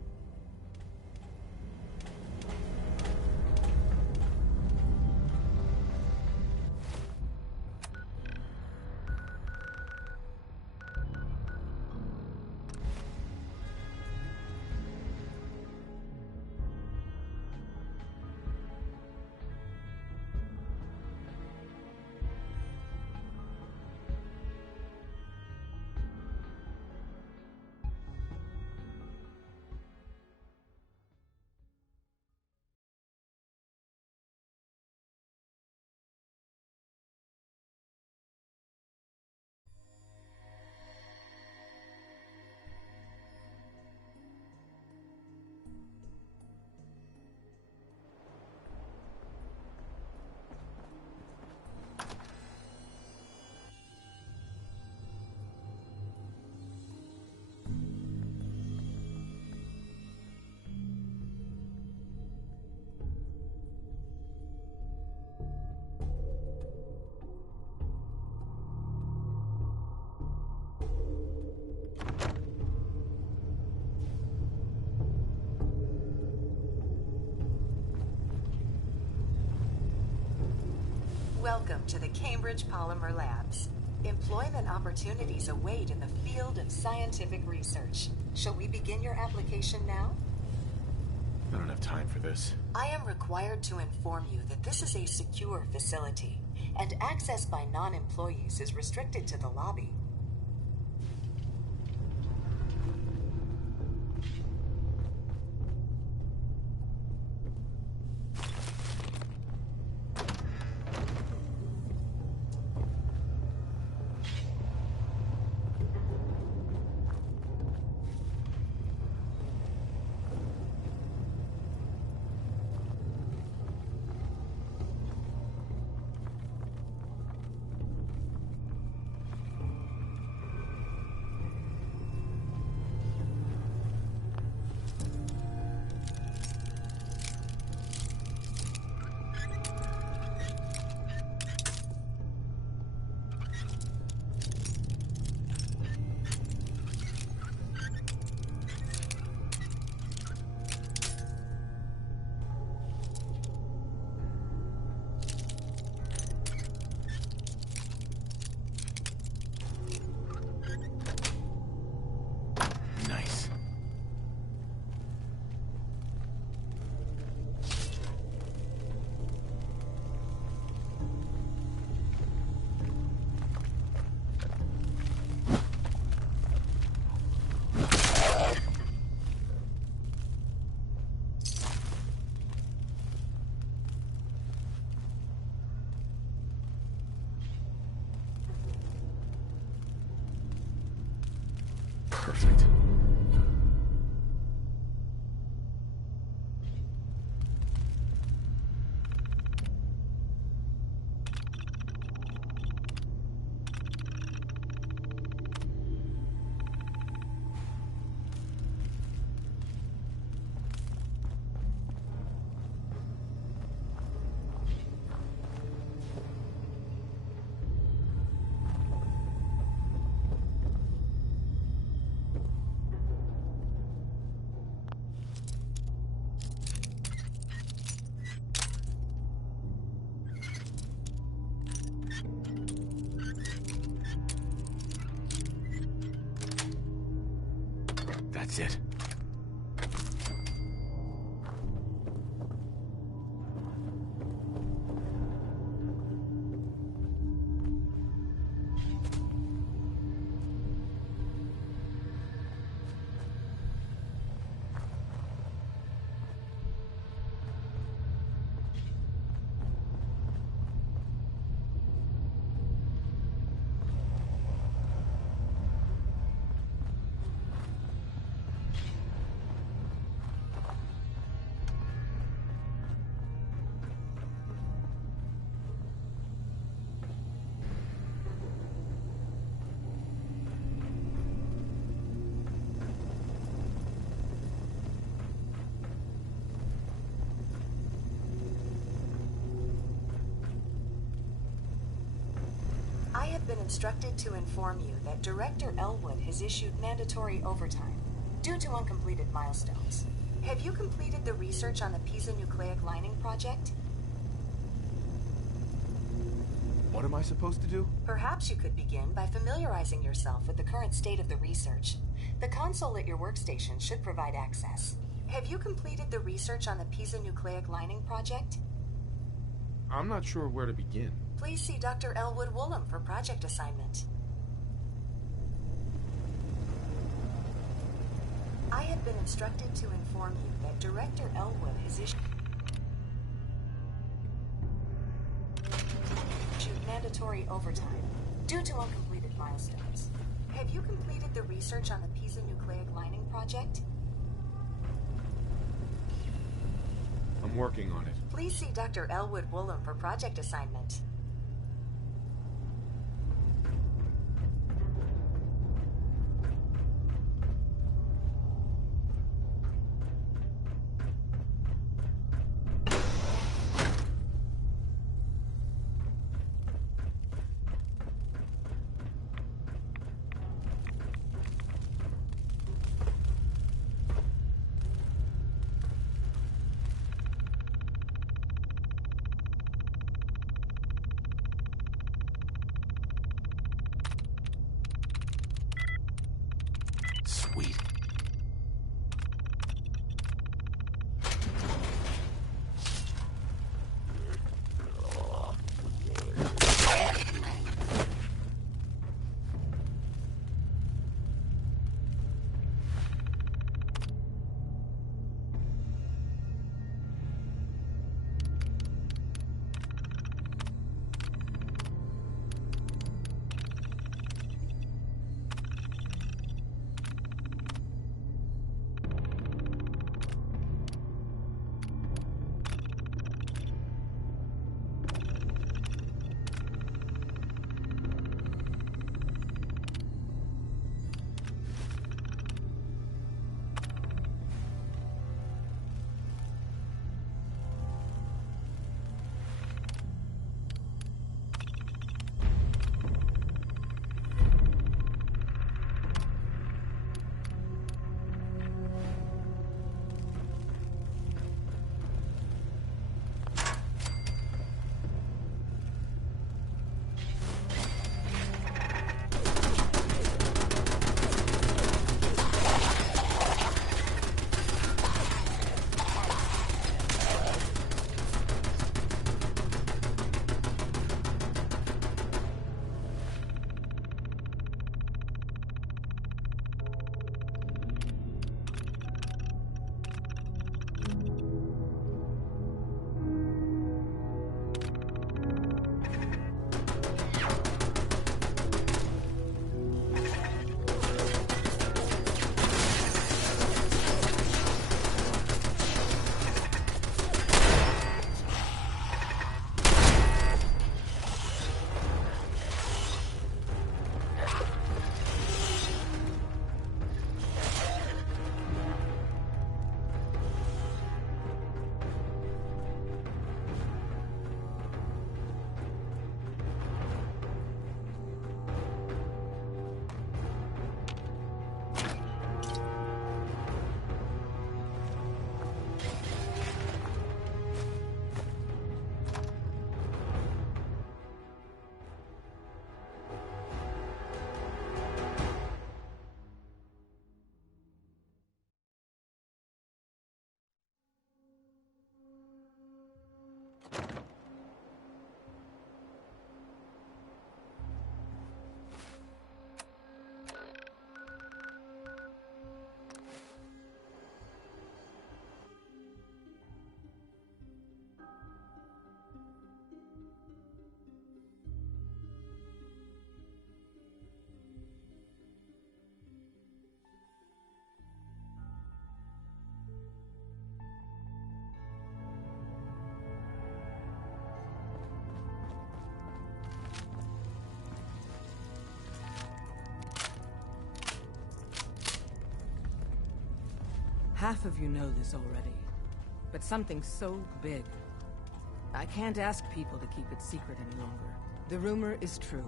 Welcome to the Cambridge Polymer Labs. Employment opportunities await in the field of scientific research. Shall we begin your application now? I don't have time for this. I am required to inform you that this is a secure facility, and access by non-employees is restricted to the lobby. Nice. Perfect. That's it. I have been instructed to inform you that Director Elwood has issued mandatory overtime due to uncompleted milestones. Have you completed the research on the Pisa nucleic lining project? What am I supposed to do? Perhaps you could begin by familiarizing yourself with the current state of the research. The console at your workstation should provide access. Have you completed the research on the Pisa nucleic lining project? I'm not sure where to begin. Please see Dr. Elwood Woolham for project assignment. I have been instructed to inform you that Director Elwood has issued mandatory overtime due to uncompleted milestones. Have you completed the research on the Pisa nucleic lining project? I'm working on it. Please see Dr. Elwood Woolham for project assignment. Sweet. Half of you know this already, but something so big, I can't ask people to keep it secret any longer. The rumor is true.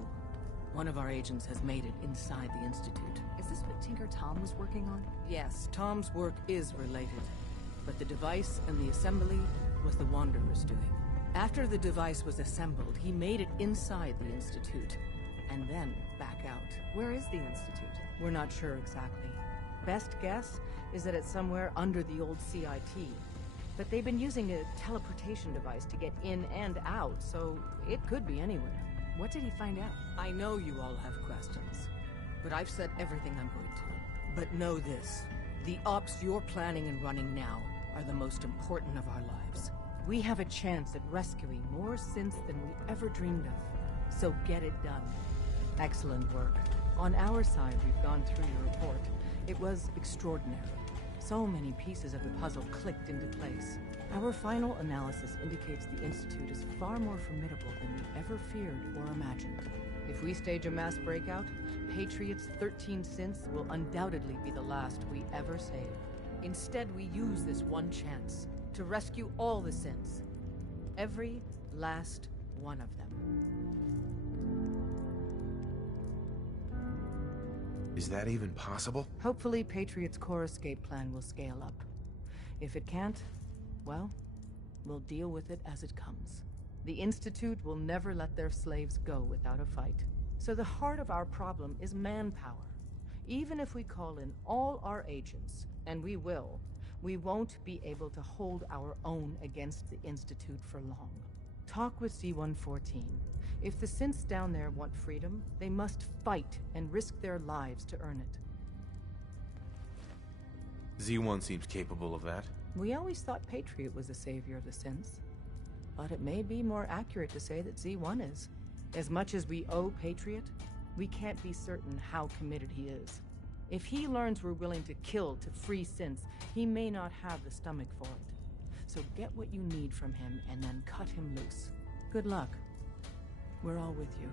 One of our agents has made it inside the Institute. Is this what Tinker Tom was working on? Yes, Tom's work is related, but the device and the assembly was the Wanderer's doing. After the device was assembled, he made it inside the Institute, and then back out. Where is the Institute? We're not sure exactly. Best guess is that it's somewhere under the old CIT. But they've been using a teleportation device to get in and out, so it could be anywhere. What did he find out? I know you all have questions, but I've said everything I'm going to. But know this, the ops you're planning and running now are the most important of our lives. We have a chance at rescuing more synths than we ever dreamed of, so get it done. Excellent work. On our side, we've gone through your report. It was extraordinary. So many pieces of the puzzle clicked into place. Our final analysis indicates the Institute is far more formidable than we ever feared or imagined. If we stage a mass breakout, Patriot's 13 synths will undoubtedly be the last we ever save. Instead, we use this one chance to rescue all the synths. Every last one of them. Is that even possible? Hopefully, Patriot's core escape plan will scale up. If it can't, well, we'll deal with it as it comes. The Institute will never let their slaves go without a fight. So the heart of our problem is manpower. Even if we call in all our agents, and we will, we won't be able to hold our own against the Institute for long. Talk with Z-114. If the synths down there want freedom, they must fight and risk their lives to earn it. Z1 seems capable of that. We always thought Patriot was the savior of the synths. But it may be more accurate to say that Z1 is. As much as we owe Patriot, we can't be certain how committed he is. If he learns we're willing to kill to free synths, he may not have the stomach for it. So get what you need from him and then cut him loose. Good luck. We're all with you.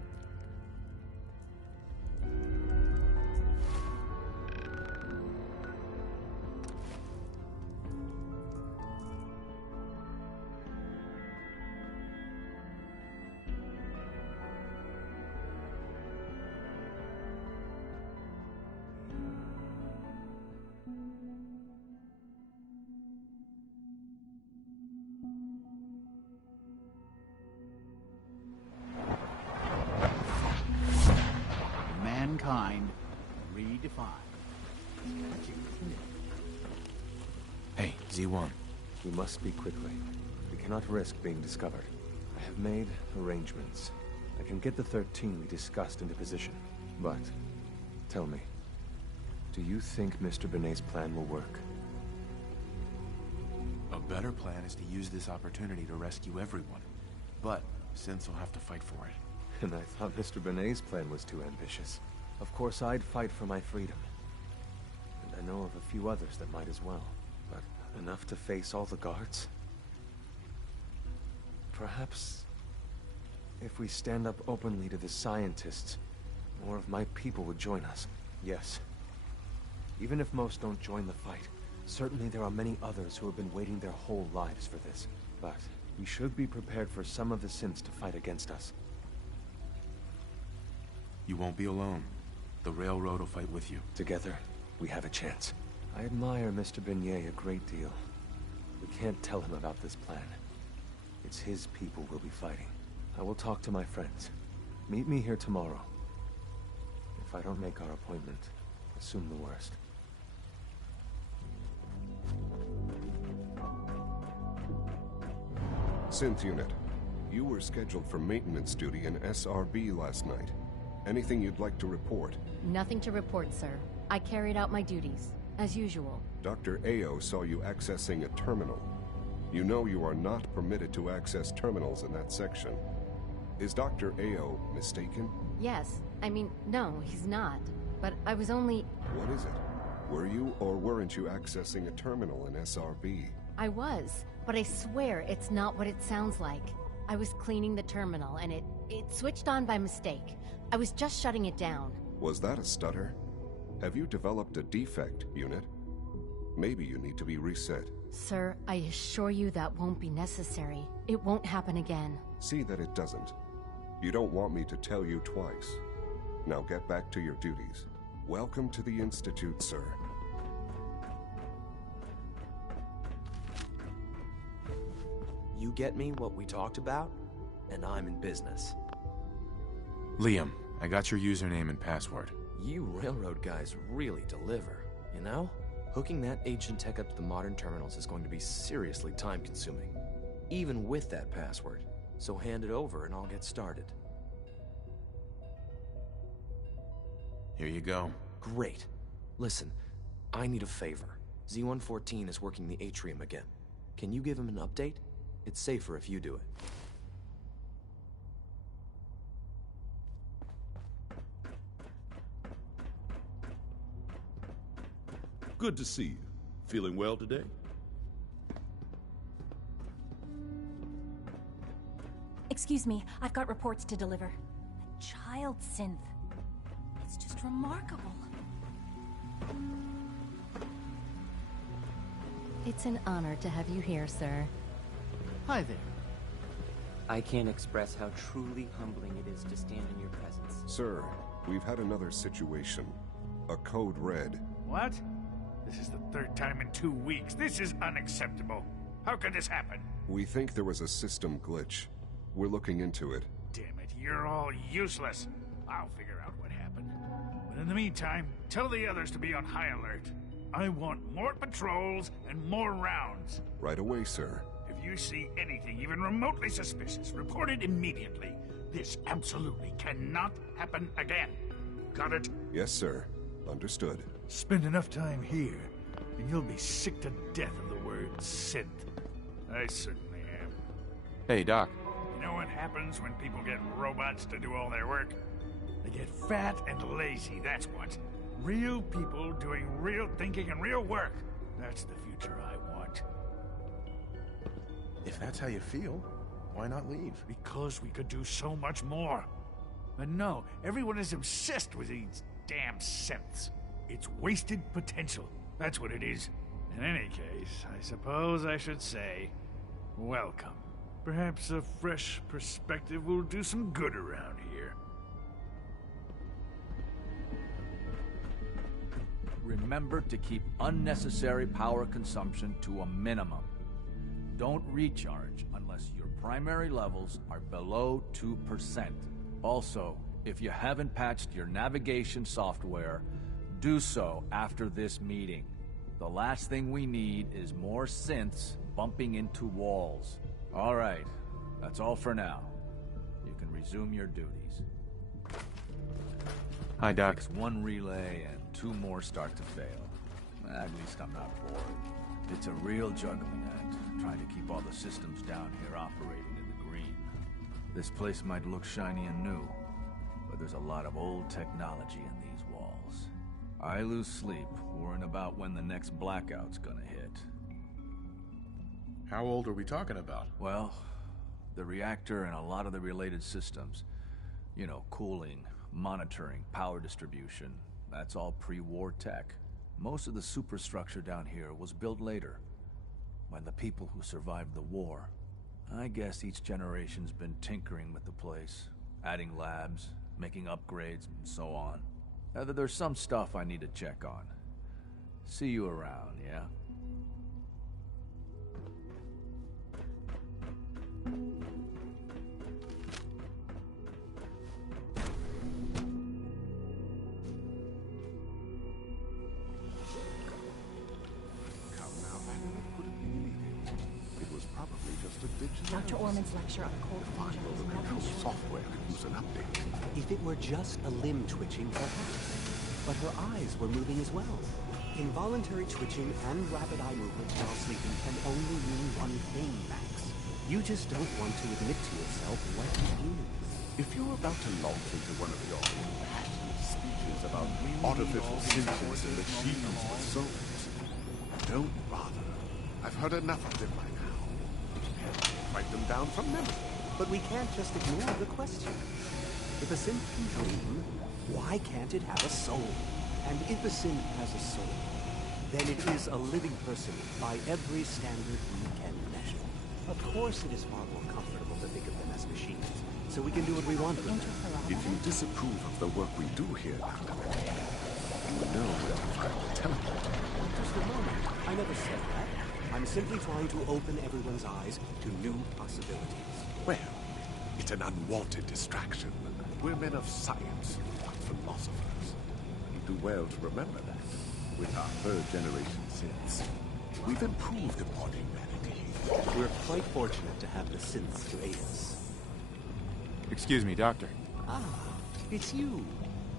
Mankind redefined. Hey, Z1. We must speak quickly. We cannot risk being discovered. I have made arrangements. I can get the 13 we discussed into position. But, tell me, do you think Mr. Benet's plan will work? A better plan is to use this opportunity to rescue everyone. But synths will have to fight for it. And I thought Mr. Benet's plan was too ambitious. Of course, I'd fight for my freedom. And I know of a few others that might as well. But enough to face all the guards? Perhaps if we stand up openly to the scientists, more of my people would join us. Yes. Even if most don't join the fight, certainly there are many others who have been waiting their whole lives for this. But we should be prepared for some of the synths to fight against us. You won't be alone. The Railroad will fight with you. Together, we have a chance. I admire Mr. Benet a great deal. We can't tell him about this plan. It's his people we'll be fighting. I will talk to my friends. Meet me here tomorrow. If I don't make our appointment, assume the worst. Synth Unit, you were scheduled for maintenance duty in SRB last night. Anything you'd like to report? Nothing to report, sir. I carried out my duties, as usual. Dr. Ao saw you accessing a terminal. You know you are not permitted to access terminals in that section. Is Dr. Ao mistaken? Yes. I mean, no, he's not. But I was only... What is it? Were you or weren't you accessing a terminal in SRB? I was, but I swear it's not what it sounds like. I was cleaning the terminal, and it switched on by mistake. I was just shutting it down. Was that a stutter? Have you developed a defect, Unit? Maybe you need to be reset. Sir, I assure you that won't be necessary. It won't happen again. See that it doesn't. You don't want me to tell you twice. Now get back to your duties. Welcome to the Institute, sir. You get me what we talked about, and I'm in business. Liam, I got your username and password. You railroad guys really deliver, you know? Hooking that ancient tech up to the modern terminals is going to be seriously time-consuming, even with that password. So hand it over and I'll get started. Here you go. Great. Listen, I need a favor. Z-114 is working the atrium again. Can you give him an update? It's safer if you do it. Good to see you. Feeling well today? Excuse me, I've got reports to deliver. The child synth. It's just remarkable. It's an honor to have you here, sir. Hi there. I can't express how truly humbling it is to stand in your presence. Sir, we've had another situation. A code red. What? This is the third time in 2 weeks. This is unacceptable. How could this happen? We think there was a system glitch. We're looking into it. Damn it, you're all useless. I'll figure out what happened. But In the meantime, tell the others to be on high alert. I want more patrols and more rounds. Right away, sir. If you see anything even remotely suspicious, report it immediately. This absolutely cannot happen again. Got it? Yes, sir. Understood. Spend enough time here, and you'll be sick to death of the word synth. I certainly am. Hey, Doc. You know what happens when people get robots to do all their work? They get fat and lazy, that's what. Real people doing real thinking and real work. That's the future I want. If that's how you feel, why not leave? Because we could do so much more. But no, everyone is obsessed with these damn synths. It's wasted potential. That's what it is. In any case, I suppose I should say, welcome. Perhaps a fresh perspective will do some good around here. Remember to keep unnecessary power consumption to a minimum. Don't recharge unless your primary levels are below 2%. Also, if you haven't patched your navigation software, do so after this meeting. The last thing we need is more synths bumping into walls. All right, that's all for now. You can resume your duties. Hi, Doc. Takes one relay and 2 more start to fail. At least I'm not bored. It's a real juggling act, trying to keep all the systems down here operating in the green. This place might look shiny and new, but there's a lot of old technology in these walls. I lose sleep worrying about when the next blackout's gonna hit. How old are we talking about? Well, the reactor and a lot of the related systems. You know, cooling, monitoring, power distribution. That's all pre-war tech. Most of the superstructure down here was built later, by the people who survived the war. I guess each generation's been tinkering with the place, adding labs, making upgrades, and so on. There's some stuff I need to check on. See you around, yeah? Dr. Orman's lecture on cold fusion is nothing short. Software could use an update. If it were just a limb twitching, perhaps. But her eyes were moving as well. Involuntary twitching and rapid eye movement while sleeping can only mean one thing, Max. You just don't want to admit to yourself what it is. If you're about to launch into one of your passionate speeches about artificial sentience and machines with souls, don't bother. I've heard enough of them by now. Write them down from memory. But we can't just ignore the question. If a synth can dream, why can't it have a soul? And if a synth has a soul, then it is a living person by every standard we can measure. Of course it is far more comfortable to think of them as machines, so we can do what we want with them. If you disapprove of the work we do here, Dr. McKay, you know where to find the temple. Just a moment. I never said that. I'm simply trying to open everyone's eyes to new possibilities. Well, it's an unwanted distraction. We're men of science, not philosophers. You do well to remember that. With our third-generation synths, we've improved upon humanity. We're quite fortunate to have the synths to aid us. Excuse me, Doctor. Ah, it's you.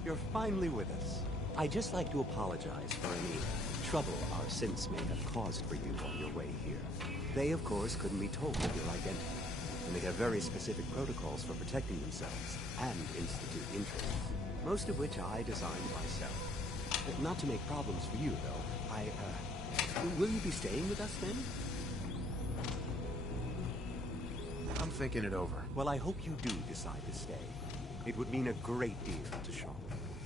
You're finally with us. I'd just like to apologize for any trouble our synths may have caused for you on your way here. They, of course, couldn't be told of your identity, and they have very specific protocols for protecting themselves and institute interests, most of which I designed myself. Not to make problems for you, though. Will you be staying with us, then? I'm thinking it over. Well, I hope you do decide to stay. It would mean a great deal to Sean.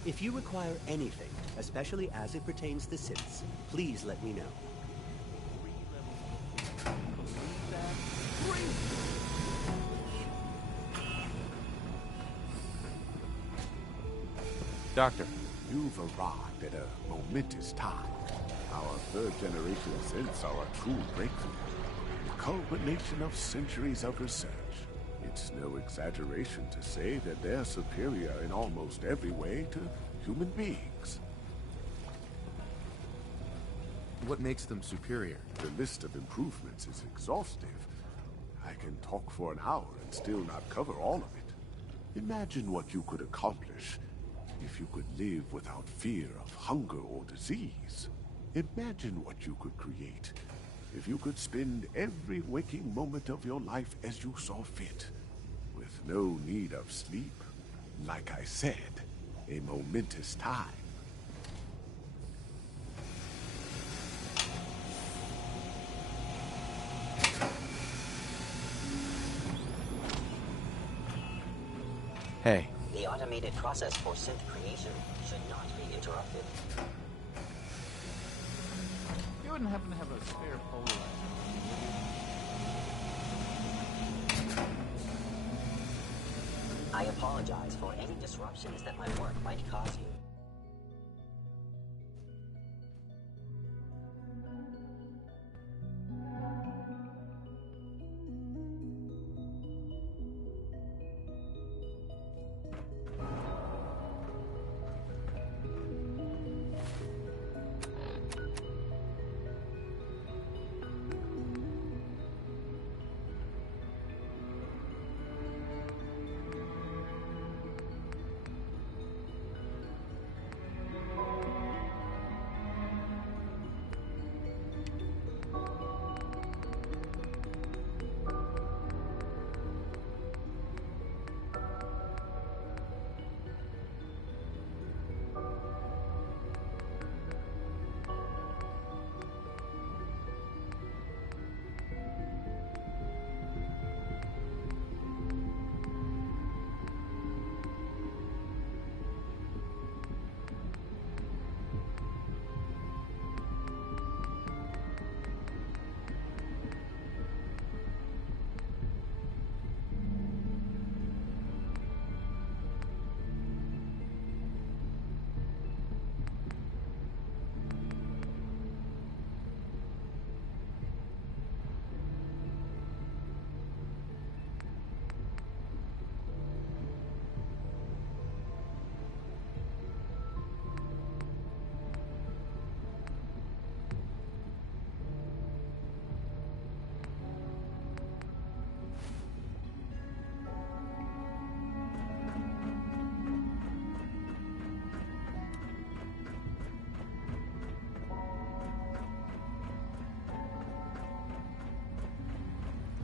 If you require anything, especially as it pertains to synths, please let me know. Doctor. You've arrived at a momentous time. Our third-generation synths are a true breakthrough. The culmination of centuries of research. It's no exaggeration to say that they're superior in almost every way to human beings. What makes them superior? The list of improvements is exhaustive. I can talk for an hour and still not cover all of it. Imagine what you could accomplish if you could live without fear of hunger or disease. Imagine what you could create if you could spend every waking moment of your life as you saw fit, with no need of sleep. Like I said, a momentous time. Hey. The automated process for synth creation should not be interrupted. You wouldn't happen to have a spare polarizer? I apologize for any disruptions that my work might cause you.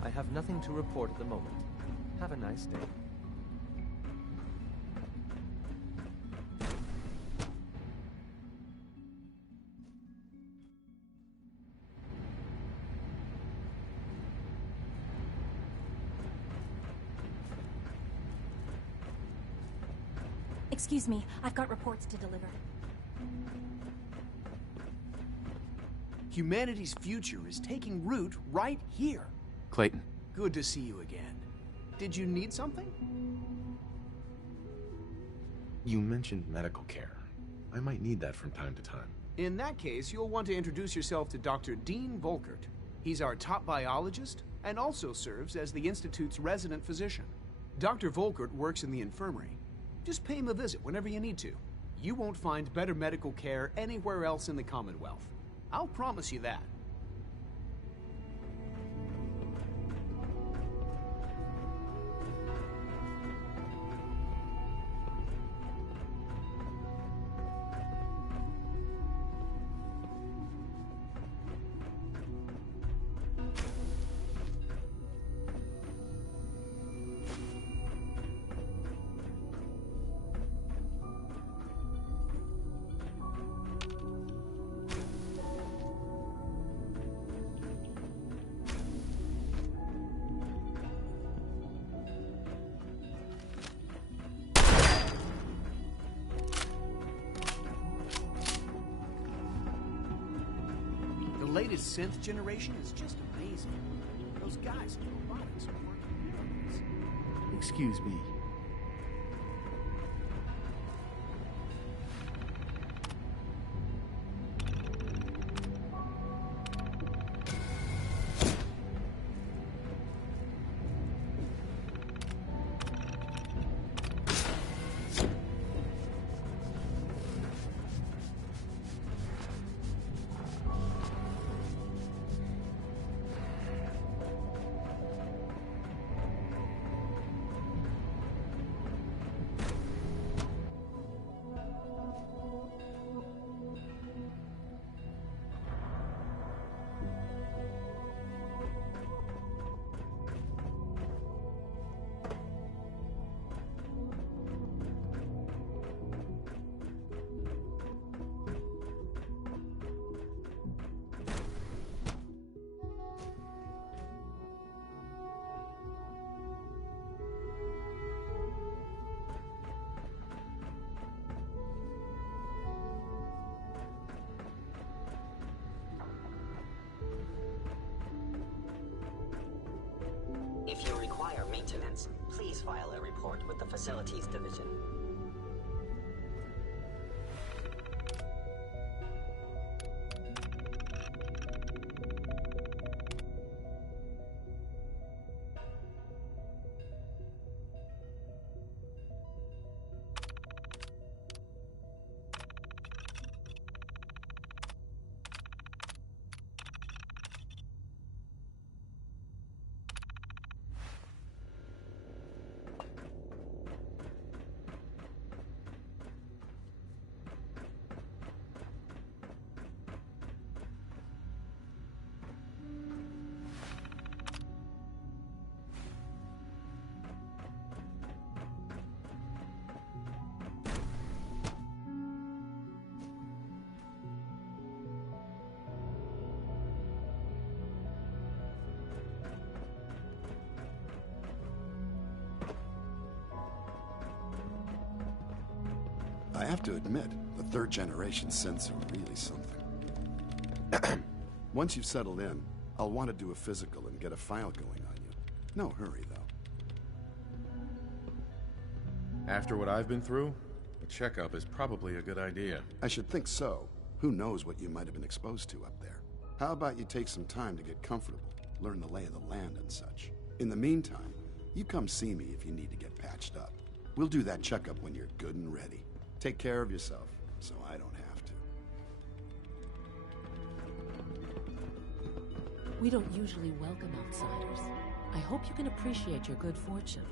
I have nothing to report at the moment. Have a nice day. Excuse me, I've got reports to deliver. Humanity's future is taking root right here. Clayton. Good to see you again. Did you need something? You mentioned medical care. I might need that from time to time. In that case, you'll want to introduce yourself to Dr. Dean Volkert. He's our top biologist and also serves as the Institute's resident physician. Dr. Volkert works in the infirmary. Just pay him a visit whenever you need to. You won't find better medical care anywhere else in the Commonwealth. I'll promise you that. The latest synth generation is just amazing. Those guys in robotics are working miracles. Excuse me. maintenance, please file a report with the Facilities Division. I have to admit, the third-generation synths are really something. Once you've settled in, I'll want to do a physical and get a file going on you. No hurry, though. After what I've been through, a checkup is probably a good idea. I should think so. Who knows what you might have been exposed to up there? How about you take some time to get comfortable, learn the lay of the land and such? In the meantime, you come see me if you need to get patched up. We'll do that checkup when you're good and ready. Take care of yourself, so I don't have to. We don't usually welcome outsiders. I hope you can appreciate your good fortune.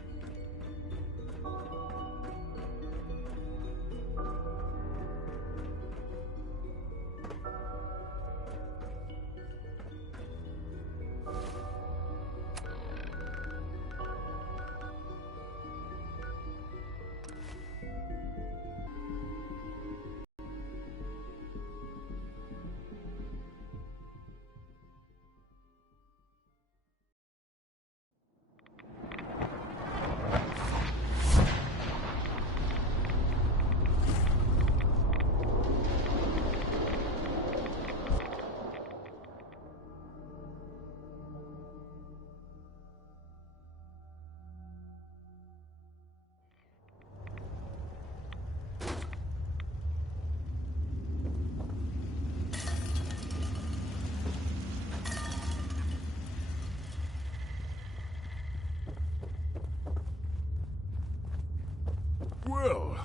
Well,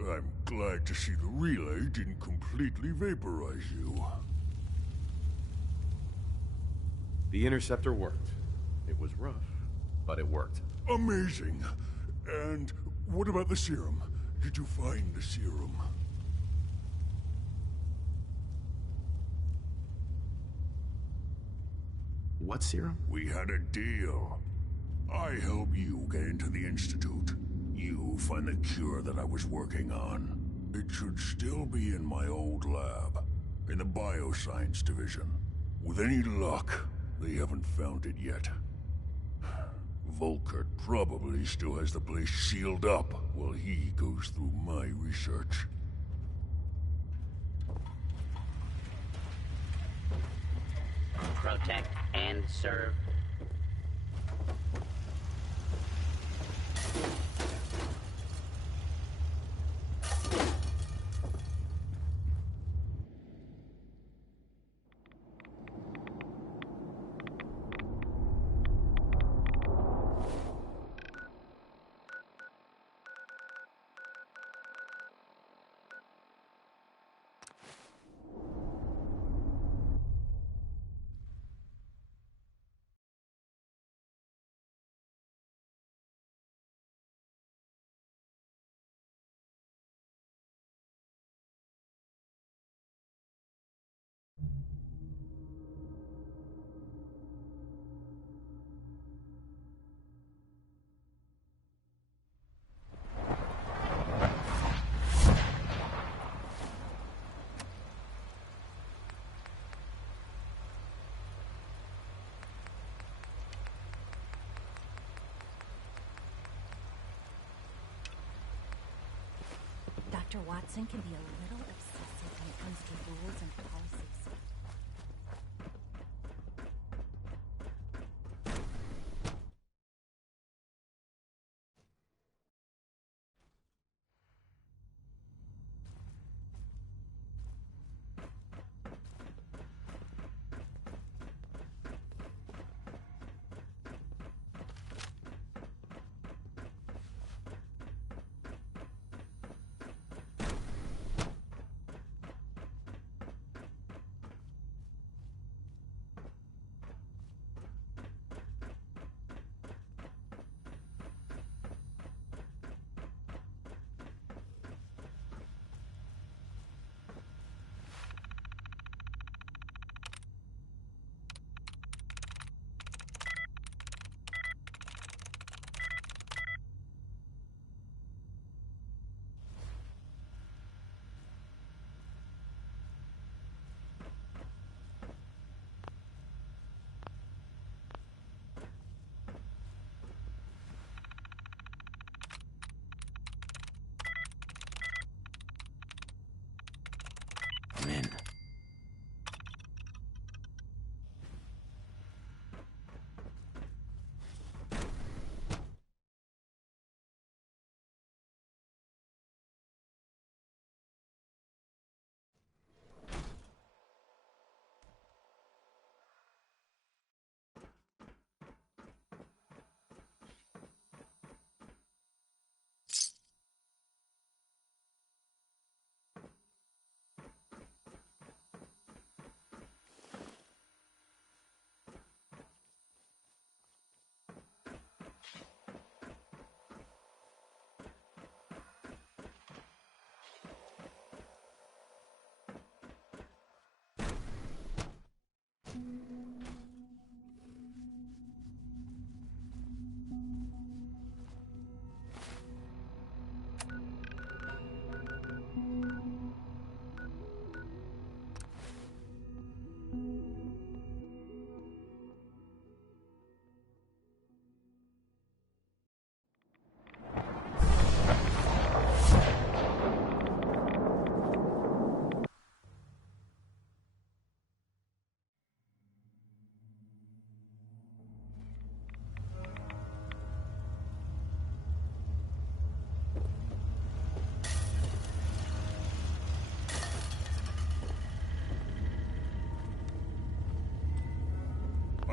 I'm glad to see the relay didn't completely vaporize you. The interceptor worked. It was rough, but it worked. Amazing. And what about the serum? Did you find the serum? What serum? We had a deal. I help you get into the Institute. You find the cure that I was working on. It should still be in my old lab, in the Bioscience Division. With any luck, they haven't found it yet. Volkert probably still has the place sealed up while he goes through my research. Protect and serve. Dr. Watson can be a little obsessive when it comes to rules and policies.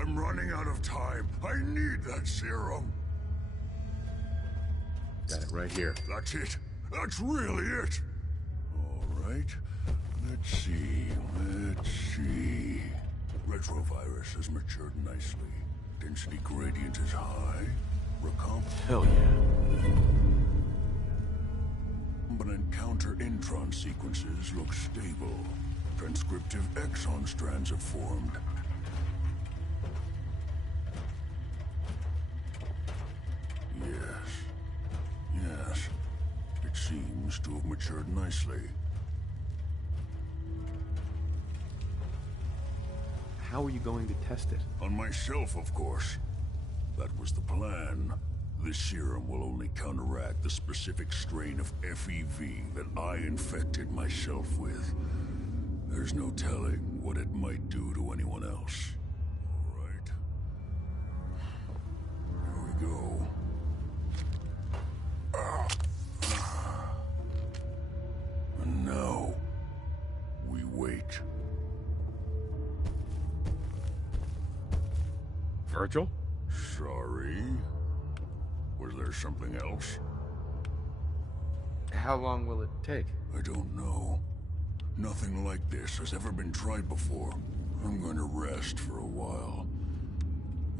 I'm running out of time. I need that serum. Got it right here. That's it. That's really it. All right. Let's see. Retrovirus has matured nicely. Density gradient is high. Hell yeah. Recombinant counter-intron sequences look stable. Transcriptive exon strands have formed. Yes. It seems to have matured nicely. How are you going to test it? On myself, of course. That was the plan. This serum will only counteract the specific strain of FEV that I infected myself with. There's no telling what it might do to anyone else. All right. Here we go. And now, we wait. Virgil? Sorry. Was there something else? How long will it take? I don't know. Nothing like this has ever been tried before. I'm going to rest for a while.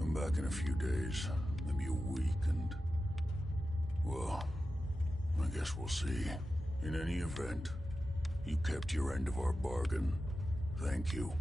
I'm back in a few days, maybe a week, and... well, I guess we'll see. In any event, you kept your end of our bargain. Thank you.